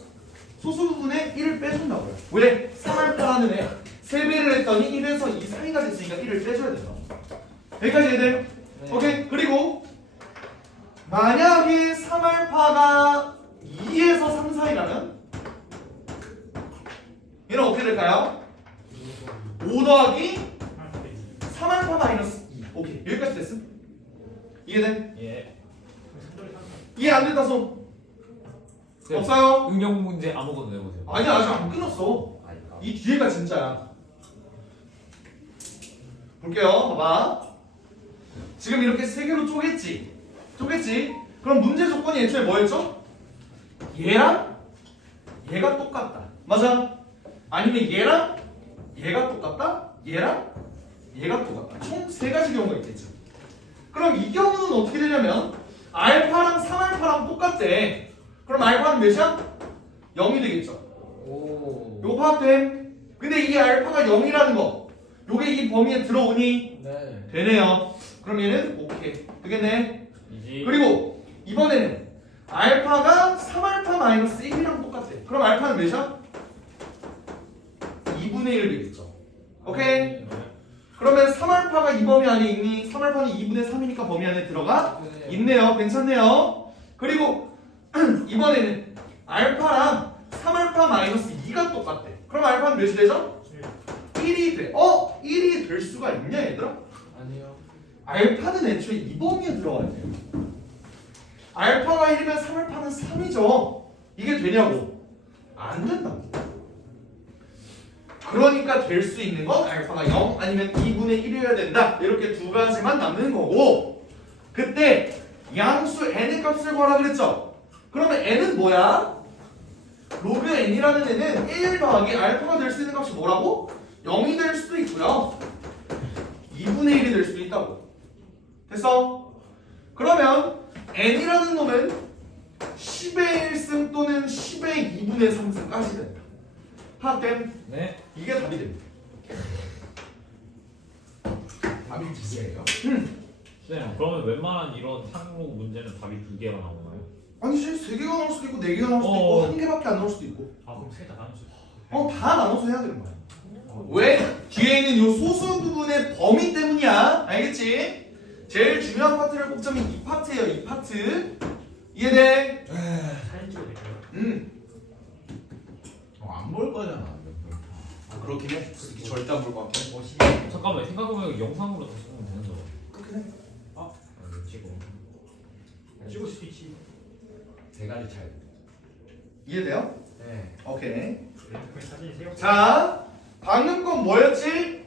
소수 부분에 1을 빼준다고요. 왜? 3알파라는 애 3배를 했더니 1에서 2 사이가 됐으니까 1을 빼줘야 된다. 여기까지 해야 네. 오케이. 그리고 만약에 3알파가 2에서 3 사이라면 얘는 어떻게 될까요? 5 더하기 3알파 마이너스 2. 오케이. 여기까지 됐음? 이해돼? 예. 이해 안 된다 손. 네. 없어요? 응용 문제 아무거나 내보세요. 아니야, 아직 안 끝났어. 이 뒤에가 진짜야. 볼게요. 봐봐. 지금 이렇게 세 개로 쪼갰지? 좋겠지? 그럼 문제 조건이 애초에 뭐였죠? 얘랑 얘가 똑같다. 맞아? 아니면 얘랑 얘가 똑같다? 얘랑 얘가 똑같다. 총 세 가지 경우가 있겠죠. 그럼 이 경우는 어떻게 되냐면 알파랑 3알파랑 똑같대. 그럼 알파는 몇이야? 0이 되겠죠. 오. 요거 파악됨? 근데 이 알파가 0이라는 거 요게 이 범위에 들어오니 네. 되네요. 그럼 얘는 오케이 되겠네. 이지. 그리고 이번에는 알파가 3알파 마이너스 1이랑 똑같대. 그럼 알파는 몇이야? 2분의 1 되겠죠. 오케이? 네. 그러면 3알파가 이 범위 안에 있니? 3알파는 2분의 3이니까 범위 안에 들어가 있네요. 괜찮네요. 그리고 이번에는 알파랑 3알파 마이너스 2가 똑같대. 그럼 알파는 몇이 되죠? 1이 돼. 1이 될 수가 있냐 얘들아? 아니요. 알파는 애초에 이 범위에 들어가야 돼요. 알파가 1이면 3알파는 3이죠. 이게 되냐고? 안 된다고. 그러니까 될 수 있는 건 알파가 0 아니면 2분의 1이어야 된다. 이렇게 두 가지만 남는 거고 그때 양수 n의 값을 구하라 그랬죠? 그러면 n은 뭐야? 로그 n이라는 애는 1 더하기 알파가 될 수 있는 값이 뭐라고? 0이 될 수도 있고요 2분의 1이 될 수도 있다고. 됐어? 그러면 n이라는 놈은 10의 1승 또는 10의 2분의 3승까지 된다. 파악됨? 네. 이게 답이 됩니다. 답이 두 개예요. 네. 그러면 웬만한 이런 상록 문제는 답이 2개가 나오나요? 아니지 3개가 나올 수도 있고 4개가 나올 수도 어. 있고 1개밖에 안 나올 수도 있고 아 그럼 세 다 나눌 수 있어. 다 나눠서 해야 되는 거야. 왜? 뒤에 있는 요 소수 부분의 범위 때문이야. 알겠지? 제일 중요한 파트를 꼽자면 이 파트예요. 이 파트 이해돼? 사진 찍어도 될까요? 안 볼 거잖아. 그렇긴 해. 절대 안 볼 것 같아. 잠깐만 생각해보면 영상으로 다시 보면 되는 거. 그렇긴 해. 찍어. 찍을 수도 있지. 대가리 차이. 이해돼요? 네. 오케이. 그 사진이 세워. 자, 방금 건 뭐였지?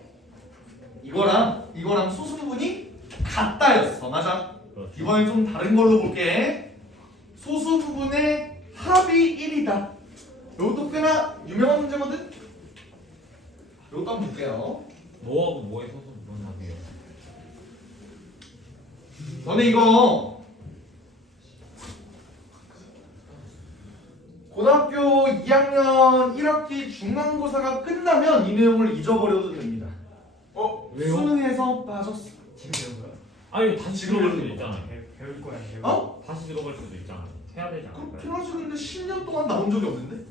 이거랑 소수 부분이 같다였어. 맞아? 그렇죠. 이번엔 좀 다른 걸로 볼게. 소수 부분의 합이 1이다. 이것도 꽤나 유명한 문제거든? 이것도 한번 볼게요. 뭐하고 뭐에 서서 무슨 답이에요? 너네 이거 고등학교 2학년 1학기 중간고사가 끝나면 이 내용을 잊어버려도 됩니다. 왜요? 수능에서 빠졌어. 지금 배운 거야? 아니 다시 지금 들어갈 수도 배우는 있잖아요. 배울 거야. 배울 어? 다시 들어갈 수도 있잖아요. 해야 되지 그럼 않을까요? 필요하시는데 10년 동안 나온 적이 없는데?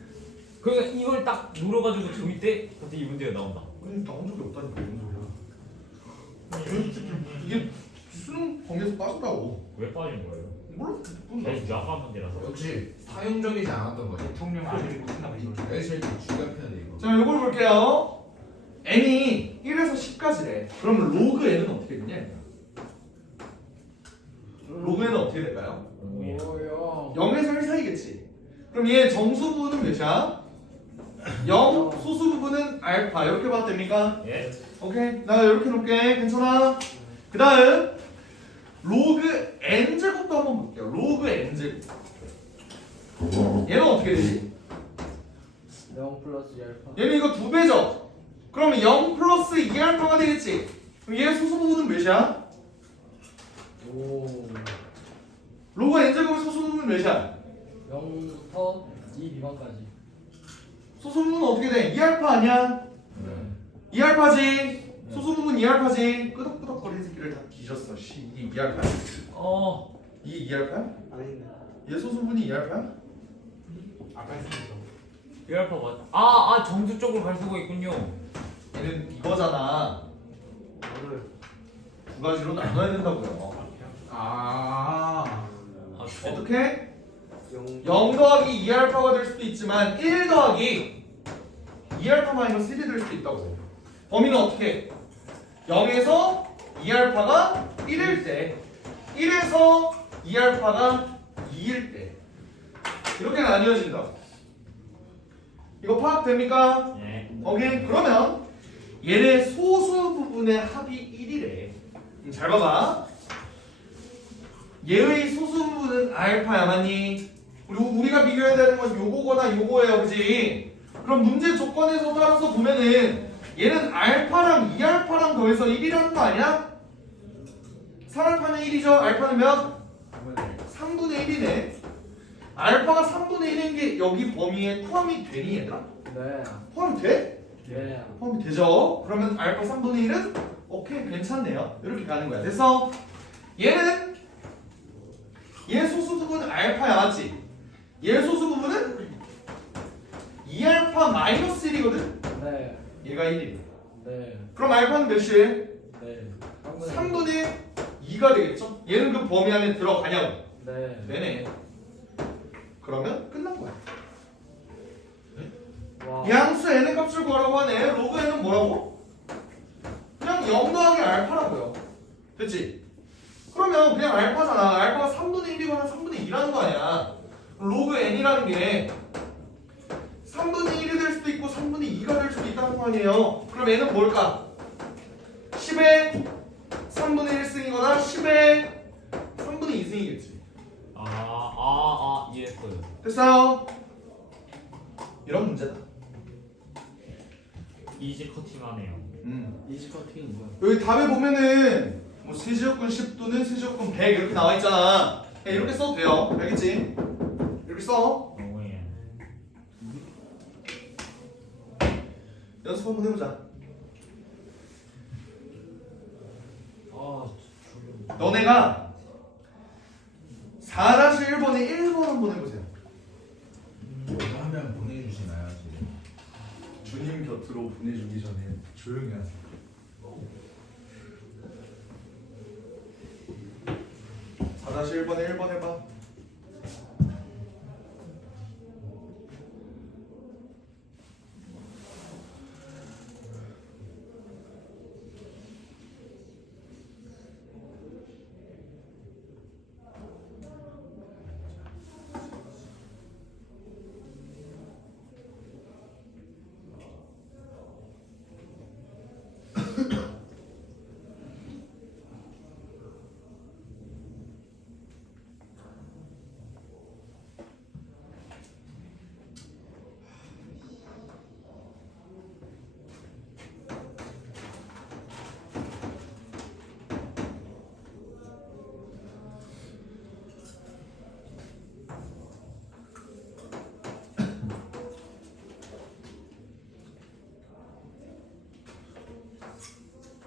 그러니까 이걸 딱 눌러가지고 조일 때 그때 이 문제가 나온다. 그냥 나온 적이 없다니까 무슨 소리야. 이게 수능 범위에서 빠졌다고. 왜 빠진 거예요? 몰라? 계속 약한 문제라서. 역시 사용적이지 않았던 거지. 대통령 아들이 못한다고 이거. 애실 죽여펴야 이거. 자, 요걸 볼게요. n이 1에서 10까지래. 그러면 로그 n은 어떻게 되냐? 로그 n은 어떻게 될까요? 오요. 0에서 1 사이겠지. 그럼 얘 정수 부분은 몇이야? 0, 소수 부분은 알파. 이렇게 봐도 됩니까? 예. 오케이. 나 이렇게 놓을게. 괜찮아? 그 다음 로그 n제곱도 한번 볼게요. 로그 n제곱. 얘는 어떻게 되지? 0 플러스 2알파. 얘는 이거 2배죠? 그러면 0 플러스 2알파가 되겠지? 그럼 얘 소수 부분은 몇이야? 오. 로그 n제곱의 소수 부분은 몇이야? 0부터 2 미만까지. 소수 부분은 어떻게 돼? 2알파 아니야? 2알파지? 소수 부분 2알파지? 끄덕끄덕거리는 새끼를 다 뒤졌어. 씨, 이게 2알파야? 이게 2알파야? 아닌데. 얘 소수 부분이 2알파야? 아까 했으니까. 비알파 맞. 아 정수 쪽으로 갈 수가 있군요. 얘는 이거잖아. 오늘 두 가지로 나눠야 된다고요. 아. 어떻게? 0 0 더하기 2알파가 될 수도 있지만 1 더하기 2알파 마이너스 1이 될 수도 있다고. 범위는 어떻게? 0에서 2알파가 1일 때 1에서 2알파가 2일 때 이렇게 나뉘어진다. 이거 파악됩니까? 예. 오케이. 그러면 얘네 소수 부분의 합이 1이래. 잘 봐봐. 얘의 소수 부분은 알파야, 맞니? 우리가 비교해야 되는 건 요거거나 요거예요, 그지? 그럼 문제 조건에서 따라서 보면은 얘는 알파랑 2알파랑 더해서 1이라는 거 아니야? 3알파는 1이죠? 알파는 몇? 3분의 1이네. 알파가 3분의 1인 게 여기 범위에 포함이 되니, 얘들아? 네. 포함이 돼? 네. 포함이 되죠? 그러면 알파 3분의 1은? 오케이, 괜찮네요. 이렇게 가는 거야. 그래서 얘는 얘 소수 부분은 알파야, 맞지? 얘 소수 부분은 2알파 마이너스 1이거든? 네. 얘가 1이야. 네. 그럼 알파는 몇이에요? 네. 3분의 2가 되겠죠? 얘는 그 범위 안에 들어가냐고. 네. 네네. 그러면 끝난 거야. 와. 양수 n의 값을 구하라고 하네. 로그 n은 뭐라고? 그냥 0 더하기 알파라고요. 됐지? 그러면 그냥 알파잖아. 알파가 3분의 1이거나 3분의 2라는 거 아니야. 로그 n이라는 게 3분의 1이 될 수도 있고 3분의 2가 될 수도 있다는 거 아니에요. 그럼 n은 뭘까? 10의 3분의 1승이거나 10의 3분의 2승이겠지. 이해했어요. 됐어요? 이런 문제다. 이지 커팅하네요. 이지 커팅이 뭐야? 여기 답에 보면은 뭐 세제곱근 10 또는 세제곱근 100 이렇게 나와 있잖아. 그냥 이렇게 써도 돼요. 알겠지? 이렇게 써. 너무해. 연습 한번 해보자. 너네가 4-1번에 1번 한번 해보세요. 하면 보내주시나요 지금? 주님 곁으로 보내주기 전에 조용히 하세요. 다시 1번에 1번 해봐.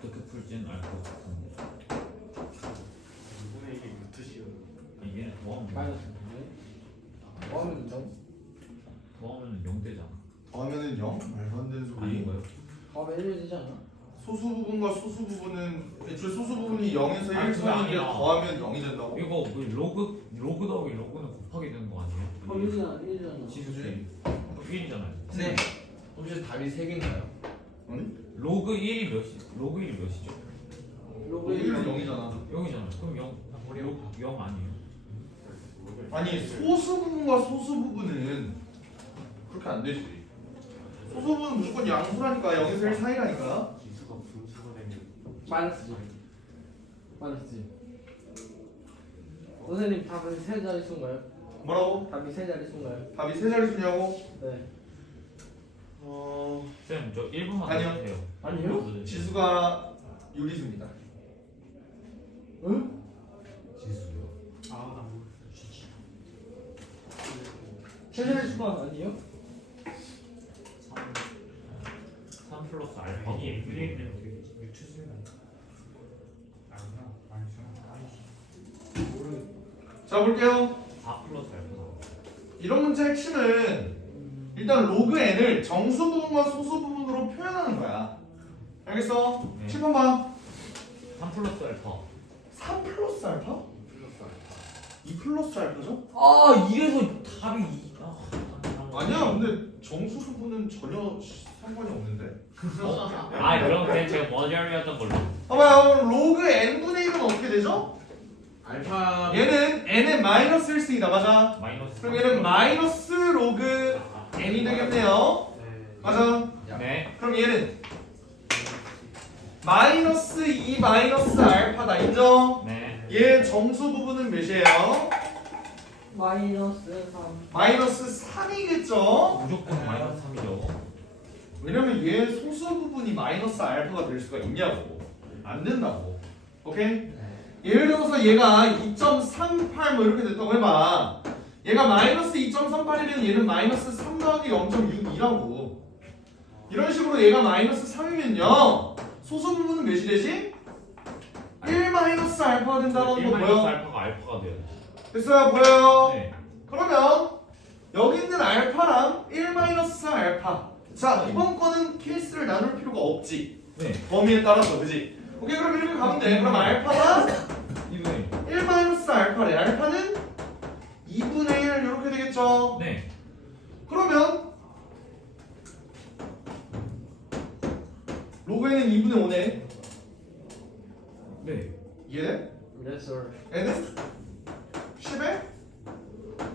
어떻게 풀지는 알 것 같은데. 이번에 이게 루트시요. 이게 더하면 마이너스 2. 더하면 0. 더하면 0 되잖아. 더하면은 0? 말도 안 되는 소리. 아닌가요? 더하면 1이 되지 않아? 소수 부분과 소수 부분은 애초에 소수 부분이 0에서 1 아니, 그게 사이인데 아니라. 더하면 0이 된다고? 이거 그 로그 더하기 로그는 곱하기 되는 거 아니에요? 그럼 1이잖아. 1이잖아. 지수지. 1이잖아요. 네. 혹시 답이 3개인가요? 아니? 로그 1이 몇이? 로그 1이 몇이죠? 로그 1은 1은 0이잖아. 0이잖아. 그럼 0 아니에요? 아니 소수 부분과 소수 부분은 그렇게 안 되지. 소수 부분은 무조건 양수라니까 0에서 1 사이라니까. 기수가 분수가 되면 마이너스지. 마이너스지. 선생님 답은 세 자릿수인가요? 뭐라고? 답이 세 자릿수인가요? 답이 세 자릿수냐고? 네. 쌤, 저 1분만 아니요. 해주세요. 아니요? 지수가 유리수입니다. 응? 지수요. 아 세 자릿수가 아니에요? 3 플러스 알파. 이게 엠블렘은 어떻게 되지? 유튜브는 아니구나. 아니구나. 모르. 자 볼게요. 4 플러스 알파. 이런 문제 핵심은 일단 로그 n을 정수 부분과 소수 부분으로 표현하는 거야. 알겠어? 네. 7번 봐. 3 플러스 알파. 3 플러스 알파? 2 플러스 알파죠? 아, 이래서 답이 2. 아니야, 근데 정수 부분은 전혀 상관이 없는데. 그럼 그냥 제가 머저리였던 걸로. 봐봐요, 로그 n분의 1은 어떻게 되죠? 알파. 얘는 n의 마이너스 1승이다, 맞아? 마이너스. 그럼 얘는 마이너스 로그 n이 되겠네요. 네. 맞아? 네. 그럼 얘는 마이너스 2 마이너스 알파다, 인정? 네. 얘 정수 부분은 몇이에요? 마이너스 3. 마이너스 3이겠죠? 무조건 마이너스 3이죠. 왜냐면 얘 소수 부분이 마이너스 알파가 될 수가 있냐고. 안 된다고. 오케이? 예를 들어서 얘가 2.38 뭐 이렇게 됐다고 해봐. 얘가 마이너스 2.38이면 얘는 마이너스 3 더하기 0.62라고. 이런 식으로 얘가 마이너스 3이면요. 소수 부분은 몇이 되지? 1 마이너스 알파가 된다는 거 1 마이너스 보여? 알파가 알파가 돼요. 됐어요? 보여요? 네. 그러면 여기 있는 알파랑 1 마이너스 알파. 자, 이번 거는 케이스를 나눌 필요가 없지. 네. 범위에 따라서, 그지? 오케이, 그럼 이렇게 가면 돼. 그럼 알파가 2분의 1 마이너스 알파래. 알파는 2분의 1 이렇게 되겠죠? 1. 네. 그러면 로그 n은 2분의 5네. 네. 이해돼? Yes sir. n은 10에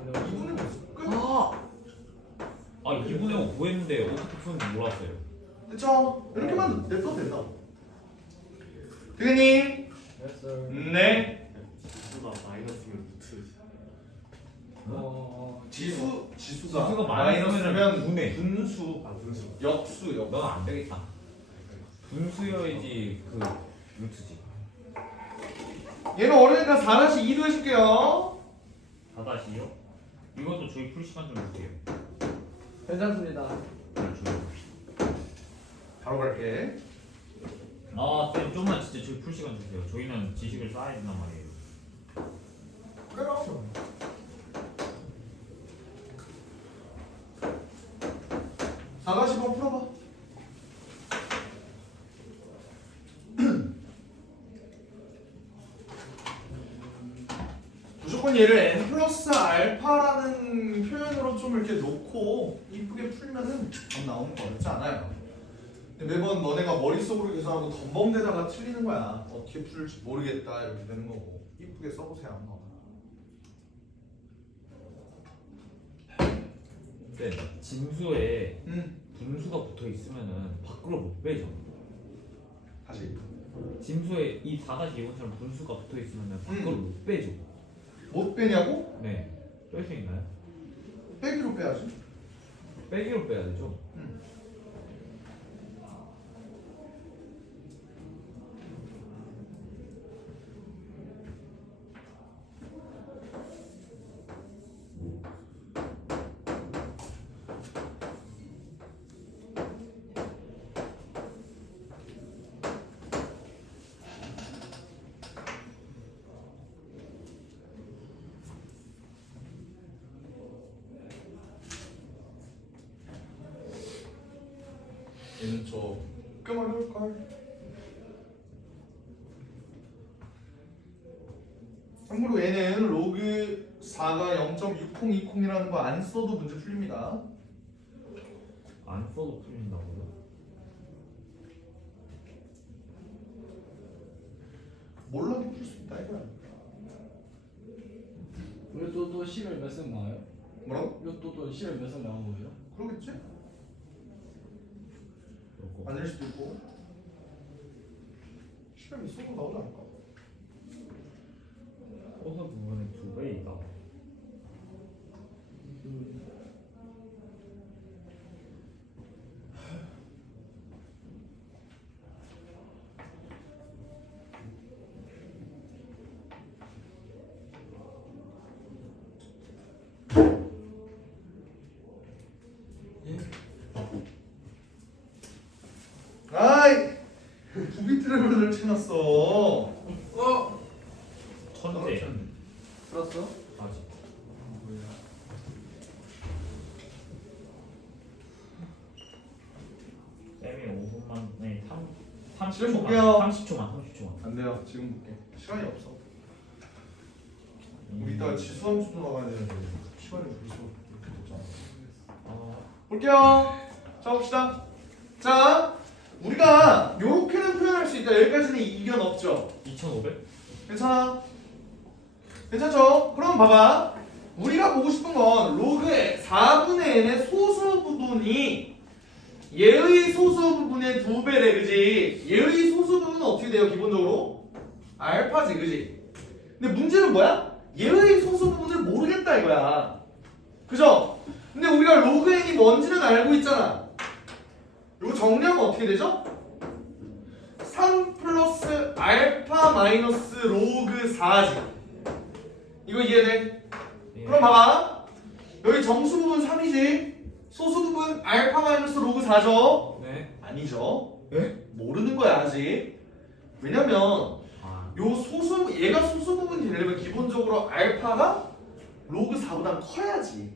2분의 5. 끝. 아 2분의 5 구했는데 어떻게 푸는지 몰랐어요. 됐죠? 이렇게만 냅둬도 된다. 되겠니? Yes sir. 네. 지수가 마이너스면 루트. 지수가 지수가 마이너스면 마이너스면 분해. 분수, 아 분수. 역수. 넌 안 되겠다. 분수여야지 그 루트지. 얘는 어려우니까 4-2도 해줄게요. 4-2요? 이것도 저희 풀 시간 좀 주세요. 괜찮습니다. 바로 갈게. 아, 쌤 좀만 진짜 저희 풀 시간 주세요. 저희는 지식을 쌓아야 된단 말이에요. 그럼. 4-5 풀어봐. 무조건 얘를 n 플러스 알파라는 표현으로 좀 이렇게 놓고 이쁘게 풀면은 답 나오는 거 어렵지 않아요. 근데 매번 너네가 머릿속으로 계산하고 덤벙대다가 틀리는 거야. 어떻게 풀지 모르겠다 이렇게 되는 거고. 이쁘게 써보세요 한번. 네, 진수에 음. 분수가 붙어 있으면은 밖으로 못 빼죠. 다시. 진수에 이 4-2번처럼 분수가 붙어 있으면은 밖으로 못 빼죠. 못 빼냐고? 네, 뺄 수 있나요? 빼기로 빼야지. 빼기로 빼야 되죠. 얘는 조금 어려울걸. 참고로 얘는 로그 4가 0.6020이라는 거 안 써도 문제 풀립니다. 안 써도 풀린다고요? 몰라도 풀 수 있다 이거야. 이것도 10에 몇 승 나와요? 뭐라고? 이것도 10에 몇 승 나온 거예요? 그러겠지? 그렇고. 아닐 수도 있고. 시간이 쏘고 나오지 않을까? 코드 부분의 2배이다. 아이! 부비 트래블을 쳐놨어. 천재. 풀었어? 아직. 쌤이 5분만, 네, 30초만, 볼게요. 30초만. 안 돼요. 지금 볼게. 시간이 없어. 우리 이따 지수함수도 나가야 되는데 시간이 벌써 이렇게 됐잖아. 볼게요. 자 봅시다. 자 우리가 요렇게는 표현할 수 있다. 여기까지는 이견 없죠. 2,500? 괜찮아? 괜찮죠? 그럼 봐봐. 우리가 보고 싶은 건 로그 4분의 n의 소수 부분이 얘의 소수 부분의 2배래, 그지? 얘의 소수 부분은 어떻게 돼요, 기본적으로? 알파지, 그지? 근데 문제는 뭐야? 얘의 소수 부분을 모르겠다 이거야. 그죠? 근데 우리가 로그 n이 뭔지는 알고 있잖아. 이거 정리하면 어떻게 되죠? 3 플러스 알파 마이너스 로그 4지. 이거 이해돼? 그럼 봐봐. 여기 정수 부분 3이지. 소수 부분 알파 마이너스 로그 4죠? 네. 아니죠. 모르는 거야 아직. 왜냐면 아. 요 소수 얘가 소수 부분이 되려면 기본적으로 알파가 로그 4보다 커야지.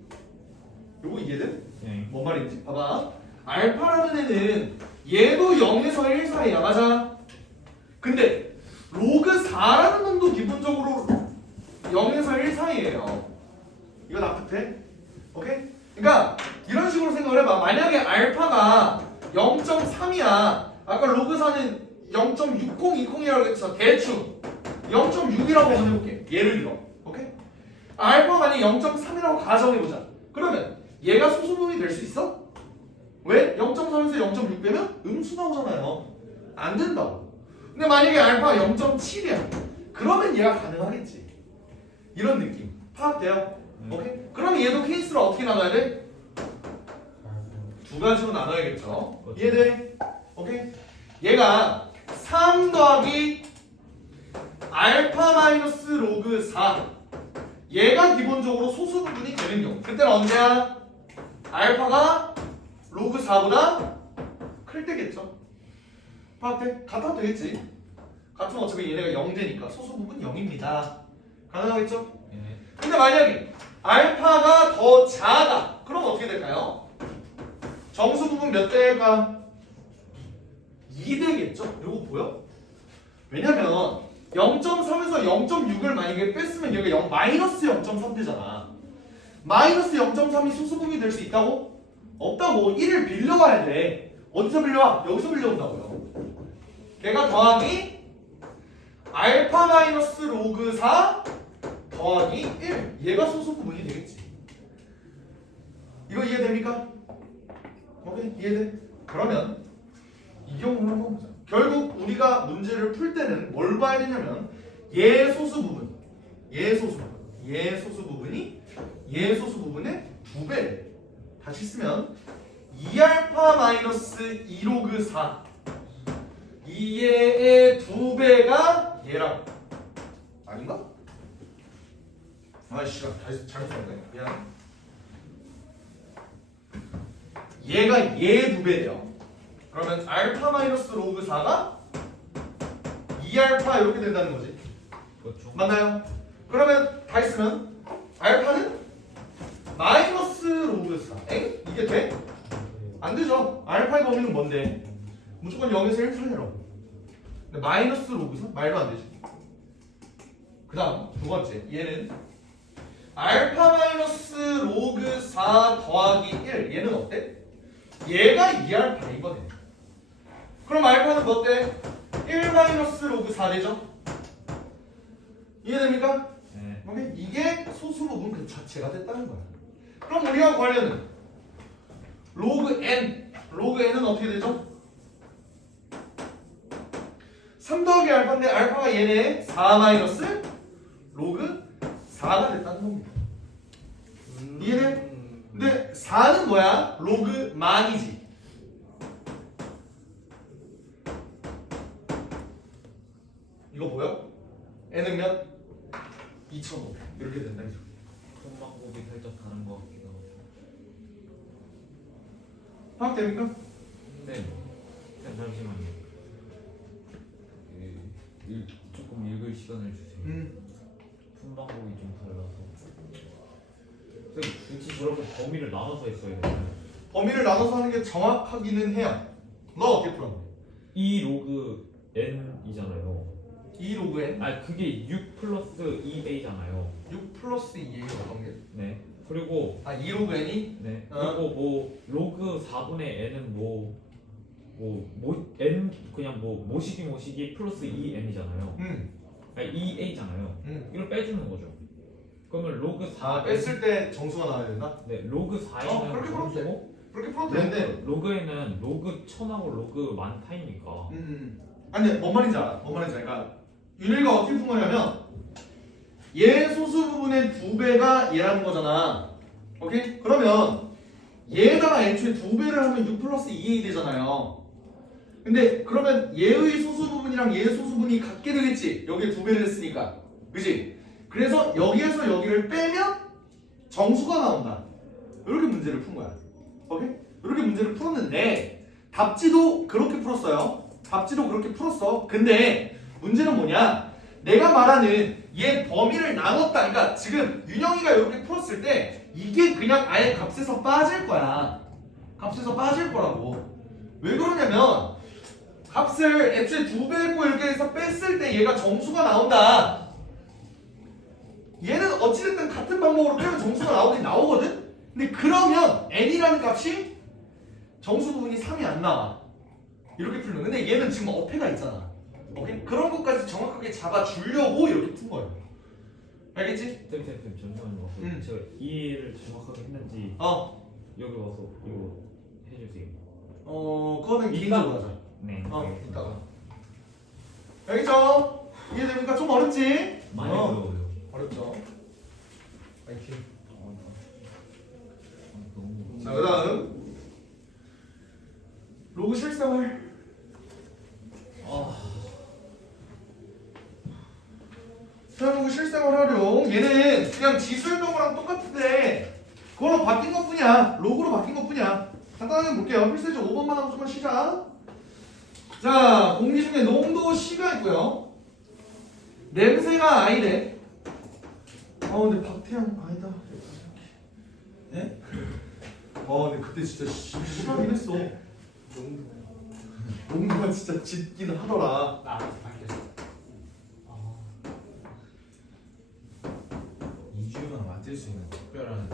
요거 이해돼? 네. 뭔 말인지 봐봐. 알파라는 애는 얘도 0에서 1 사이야. 맞아? 근데 로그 4라는 놈도 기본적으로 0에서 1 사이예요. 이거 납득해? 오케이? 그러니까 이런 식으로 생각을 해봐. 만약에 알파가 0.3이야. 아까 로그 4는 0.6020이라고 했어. 대충 0.6이라고 한번 해볼게. 예를 들어. 오케이? 알파가 만약에 0.3이라고 가정해보자. 그러면 얘가 소수분이 될 수 있어? 왜? 0.3에서 0.6 빼면 음수 나오잖아요. 안 된다고. 근데 만약에 알파가 0.7이야. 그러면 얘가 가능하겠지. 이런 느낌. 파악돼요? 오케이? 그럼 얘도 케이스를 어떻게 나눠야 돼? 두 가지로 나눠야겠죠. 그렇죠. 이해돼? 오케이? 얘가 3 더하기 알파 마이너스 로그 4. 얘가 기본적으로 소수 부분이 되는 경우. 그때는 언제야? 알파가 로그 4보다 클 때겠죠. 파악돼? 같아도 되겠지. 같으면 어차피 얘네가 0되니까 소수 부분 0입니다. 가능하겠죠? 네. 근데 만약에 알파가 더 작아. 그럼 어떻게 될까요? 정수 부분 몇 대일까? 2대겠죠? 이거 보여? 왜냐면 0.3에서 0.6을 만약에 뺐으면 여기가 0, 마이너스 0.3 되잖아. 마이너스 0.3이 소수 부분이 될 수 있다고? 없다고. 1을 빌려와야 돼. 어디서 빌려와? 여기서 빌려온다고요. 걔가 더하기 알파 마이너스 로그 4 더하기 1. 얘가 소수 부분이 되겠지. 이거 이해됩니까? 오케이, 이해돼? 그러면 이 경우를 한번 보자. 결국 우리가 문제를 풀 때는 뭘 봐야 되냐면 얘 소수 부분, 얘 소수 부분이 얘 소수 부분의 2배. 다시 쓰면 2알파 마이너스 2로그 4 2얘의 2배가 얘라고. 아닌가? 아이씨, 다시 잘못 썼네. 미안. 얘가 얘의 2배예요. 그러면 알파 마이너스 로그 4가 2알파 이렇게 된다는 거지. 그렇죠. 맞나요? 그러면 다 했으면 알파는 마이너스 로그 4. 엥? 이게 돼? 안 되죠. 알파의 범위는 뭔데? 무조건 0에서 1 사이라고. 근데 마이너스 로그 4? 말도 안 되지. 그 다음 두 번째 얘는 알파 마이너스 로그 4 더하기 1. 얘는 어때? 얘가 2알파 이거네. 그럼 알파는 뭐 돼? 1 마이너스 로그 4 되죠? 이해됩니까? 네. 오케이? 이게 소수 부분 그 자체가 됐다는 거야. 그럼 우리가 구하려는 로그 n. 로그 n은 어떻게 되죠? 3 더하기 알파인데 알파가 얘네 4 마이너스 로그 4가 됐다는 겁니다. 이해돼? 근데 4는 뭐야? 로그 만이지. 이거 보여? n은 몇? 2,500 이렇게 된다 이죠. 큰 방법이 살짝 다른 것 같기도 하고. 파악됩니까? 네. 잠시만요. 조금 읽을 시간을 주세요. 푼 방법이 좀 달라서. 선생님 굳이 저렇게 범위를 나눠서 했어야 되나요? 범위를 나눠서 하는 게 정확하기는 해요. 너 어떻게 풀었니? 2 로그 n이잖아요. 2 로그 n? 아니 그게 6 플러스 2a잖아요. 6 플러스 2의 어떤 게? 네. 그리고 2 로그 n이? 네. 어. 그리고 뭐 로그 4분의 n은 n 그냥 모시기 플러스 2n이잖아요. 아니 2a잖아요. 이걸 빼주는 거죠. 그러면 로그 4 뺐을 때 정수가 나와야 된다? 네, 로그 4에는 그렇게 풀어도 돼. 정수고 그렇게 풀어도 되는데 로그에는 로그 1000하고 로그 만타이니까. 아니 뭔 말인지 알아. 뭔 말인지 알아. 그러니까 윤일가 어떻게 푼 거냐면 얘 소수 부분의 2배가 얘라는 거잖아. 오케이? 그러면 얘에다가 애초에 2배를 하면 6 플러스 2a 되잖아요. 근데 그러면 얘의 소수 부분이랑 얘의 소수 부분이 같게 되겠지. 여기에 2배를 했으니까. 그지? 그래서 여기에서 여기를 빼면 정수가 나온다. 이렇게 문제를 푼 거야. 오케이? 이렇게 문제를 풀었는데 답지도 그렇게 풀었어요. 답지도 그렇게 풀었어. 근데 문제는 뭐냐? 내가 말하는 얘 범위를 나눴다. 그러니까 지금 윤영이가 이렇게 풀었을 때 이게 그냥 아예 값에서 빠질 거야. 값에서 빠질 거라고. 왜 그러냐면 값을 애초에 2배 했고 이렇게 해서 뺐을 때 얘가 정수가 나온다. 얘는 어찌됐든 같은 방법으로 빼면 정수가 나오긴 나오거든? 근데 그러면 n이라는 값이 정수 부분이 3이 안 나와. 이렇게 풀면. 근데 얘는 지금 어폐가 있잖아. 오케이? 그런 것까지 정확하게 잡아주려고 이렇게 푼 거예요. 알겠지? 쌤 잠시만요. 제가 이해를 정확하게 했는지 여기 와서 이거 해주세요. 그거는 개인적으로 하자. 네. 이따가. 알겠죠? 이해됩니까? 좀 어렵지? 많이 어려워요. 어렵죠. 파이팅. 너무. 자, 그 다음 로그 실생활. 자, 로그 실생활 활용. 얘는 그냥 지수했던 거랑 똑같은데 그걸로 바뀐 것 뿐이야. 로그로 바뀐 것 뿐이야. 간단하게 볼게요. 필수제 5번만 하고 좀만 쉬자. 자, 공기 중에 농도 C가 있고요. 냄새가 I래. 근데 박태양 아니다. 네? 근데 그때 진짜 심하긴 했어. 농도가 진짜 짙긴 하더라. 나 바뀌었어. 2주만 맡을 수 있는 특별한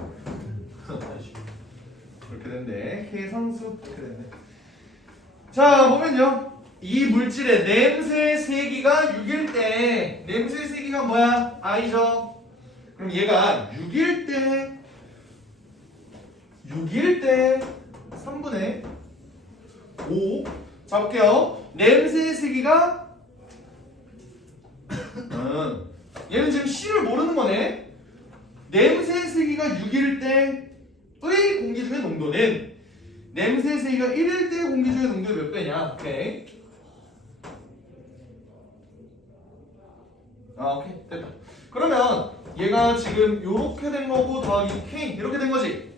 그렇게 됐네. K 상수 그렇게 됐네. 자, 보면요. 이 물질의 냄새 세기가 6일 때 냄새 세기가 뭐야? I죠. 그럼 얘가 6일 때 3분의 5 잡을게요. 냄새 세기가 얘는 지금 C를 모르는 거네. 냄새 세기가 6일 때의 공기 중의 농도는 냄새 세기가 1일 때 공기 중의 농도의 몇 배냐? 오케이. 오케이. 됐다. 그러면 얘가 지금 요렇게 된 거고 더하기 K 이렇게 된 거지.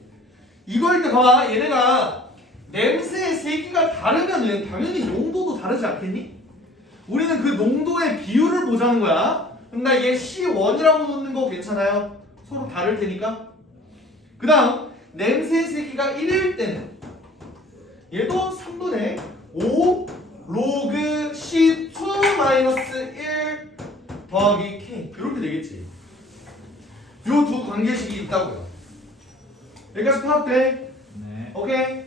이거일 때 봐봐. 얘네가 냄새의 세기가 다르면은 당연히 농도도 다르지 않겠니? 우리는 그 농도의 비율을 보자는 거야. 그러니까 얘 C1이라고 놓는 거 괜찮아요? 서로 다를 테니까. 그 다음 냄새의 세기가 1일 때는 얘도 3분의 5 로그 C2-1 더하기 K 이렇게 되겠지. 요 두 관계식이 있다고요. 여기까지 파악돼? 네. 오케이?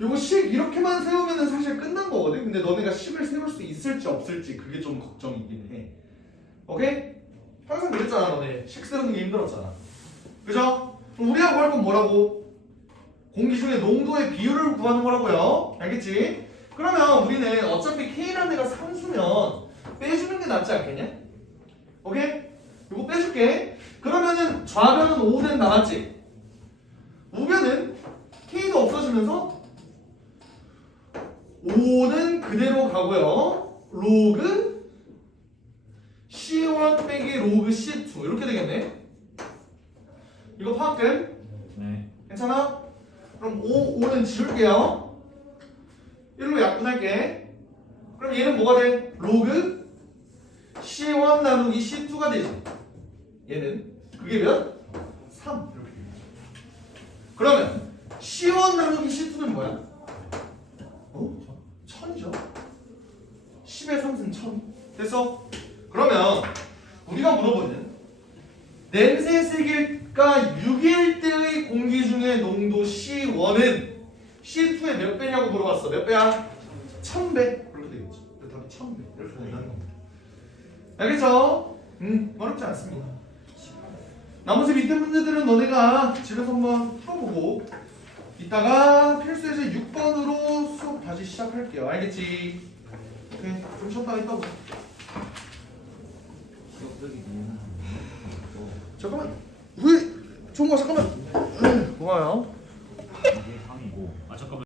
요거 식 이렇게만 세우면은 사실 끝난 거거든. 근데 너네가 식을 세울 수 있을지 없을지 그게 좀 걱정이긴 해. 오케이? 항상 그랬잖아. 너네 식 세우는 게 힘들었잖아. 그죠? 그럼 우리하고 할 건 뭐라고? 공기 중에 농도의 비율을 구하는 거라고요. 알겠지? 그러면 우리는 어차피 K라는 애가 상수면 빼주는 게 낫지 않겠냐? 오케이? 이거 빼줄게. 그러면은 좌변은 5는 나갔지? 우변은 K도 없어지면서 5는 그대로 가고요. 로그 C1 빼기 로그 C2 이렇게 되겠네. 이거 파악됨? 네. 괜찮아? 그럼 5는 지울게요. 1로 약분할게. 그럼 얘는 뭐가 돼? 로그 C1 나누기 C2가 되지. 얘는 그게 몇? 3 이렇게 되겠죠. 그러면 C1 나누기 C2는 뭐야? 1000이죠. 10의 3승 1000. 됐어? 그러면 우리가 물어보는 냄새 세기가 6일 때의 공기 중의 농도 C1은 C2의 몇 배냐고 물어봤어. 몇 배야? 1000배. 그렇게 되겠죠. 답이 1000배. 이렇게 된다는 겁니다. 알겠죠? 어렵지 않습니다. 나머지 밑에 문제들은 너네가 집에서 한번 풀어보고 이따가 필수에서 6번으로 수업 다시 시작할게요. 알겠지? 오케이. 좀 쉬었다가 이따 보자. 기억력이 너무. 잠깐만. 후이 좋은 거 잠깐만. 고마워요. 이게 3이고 아 잠깐만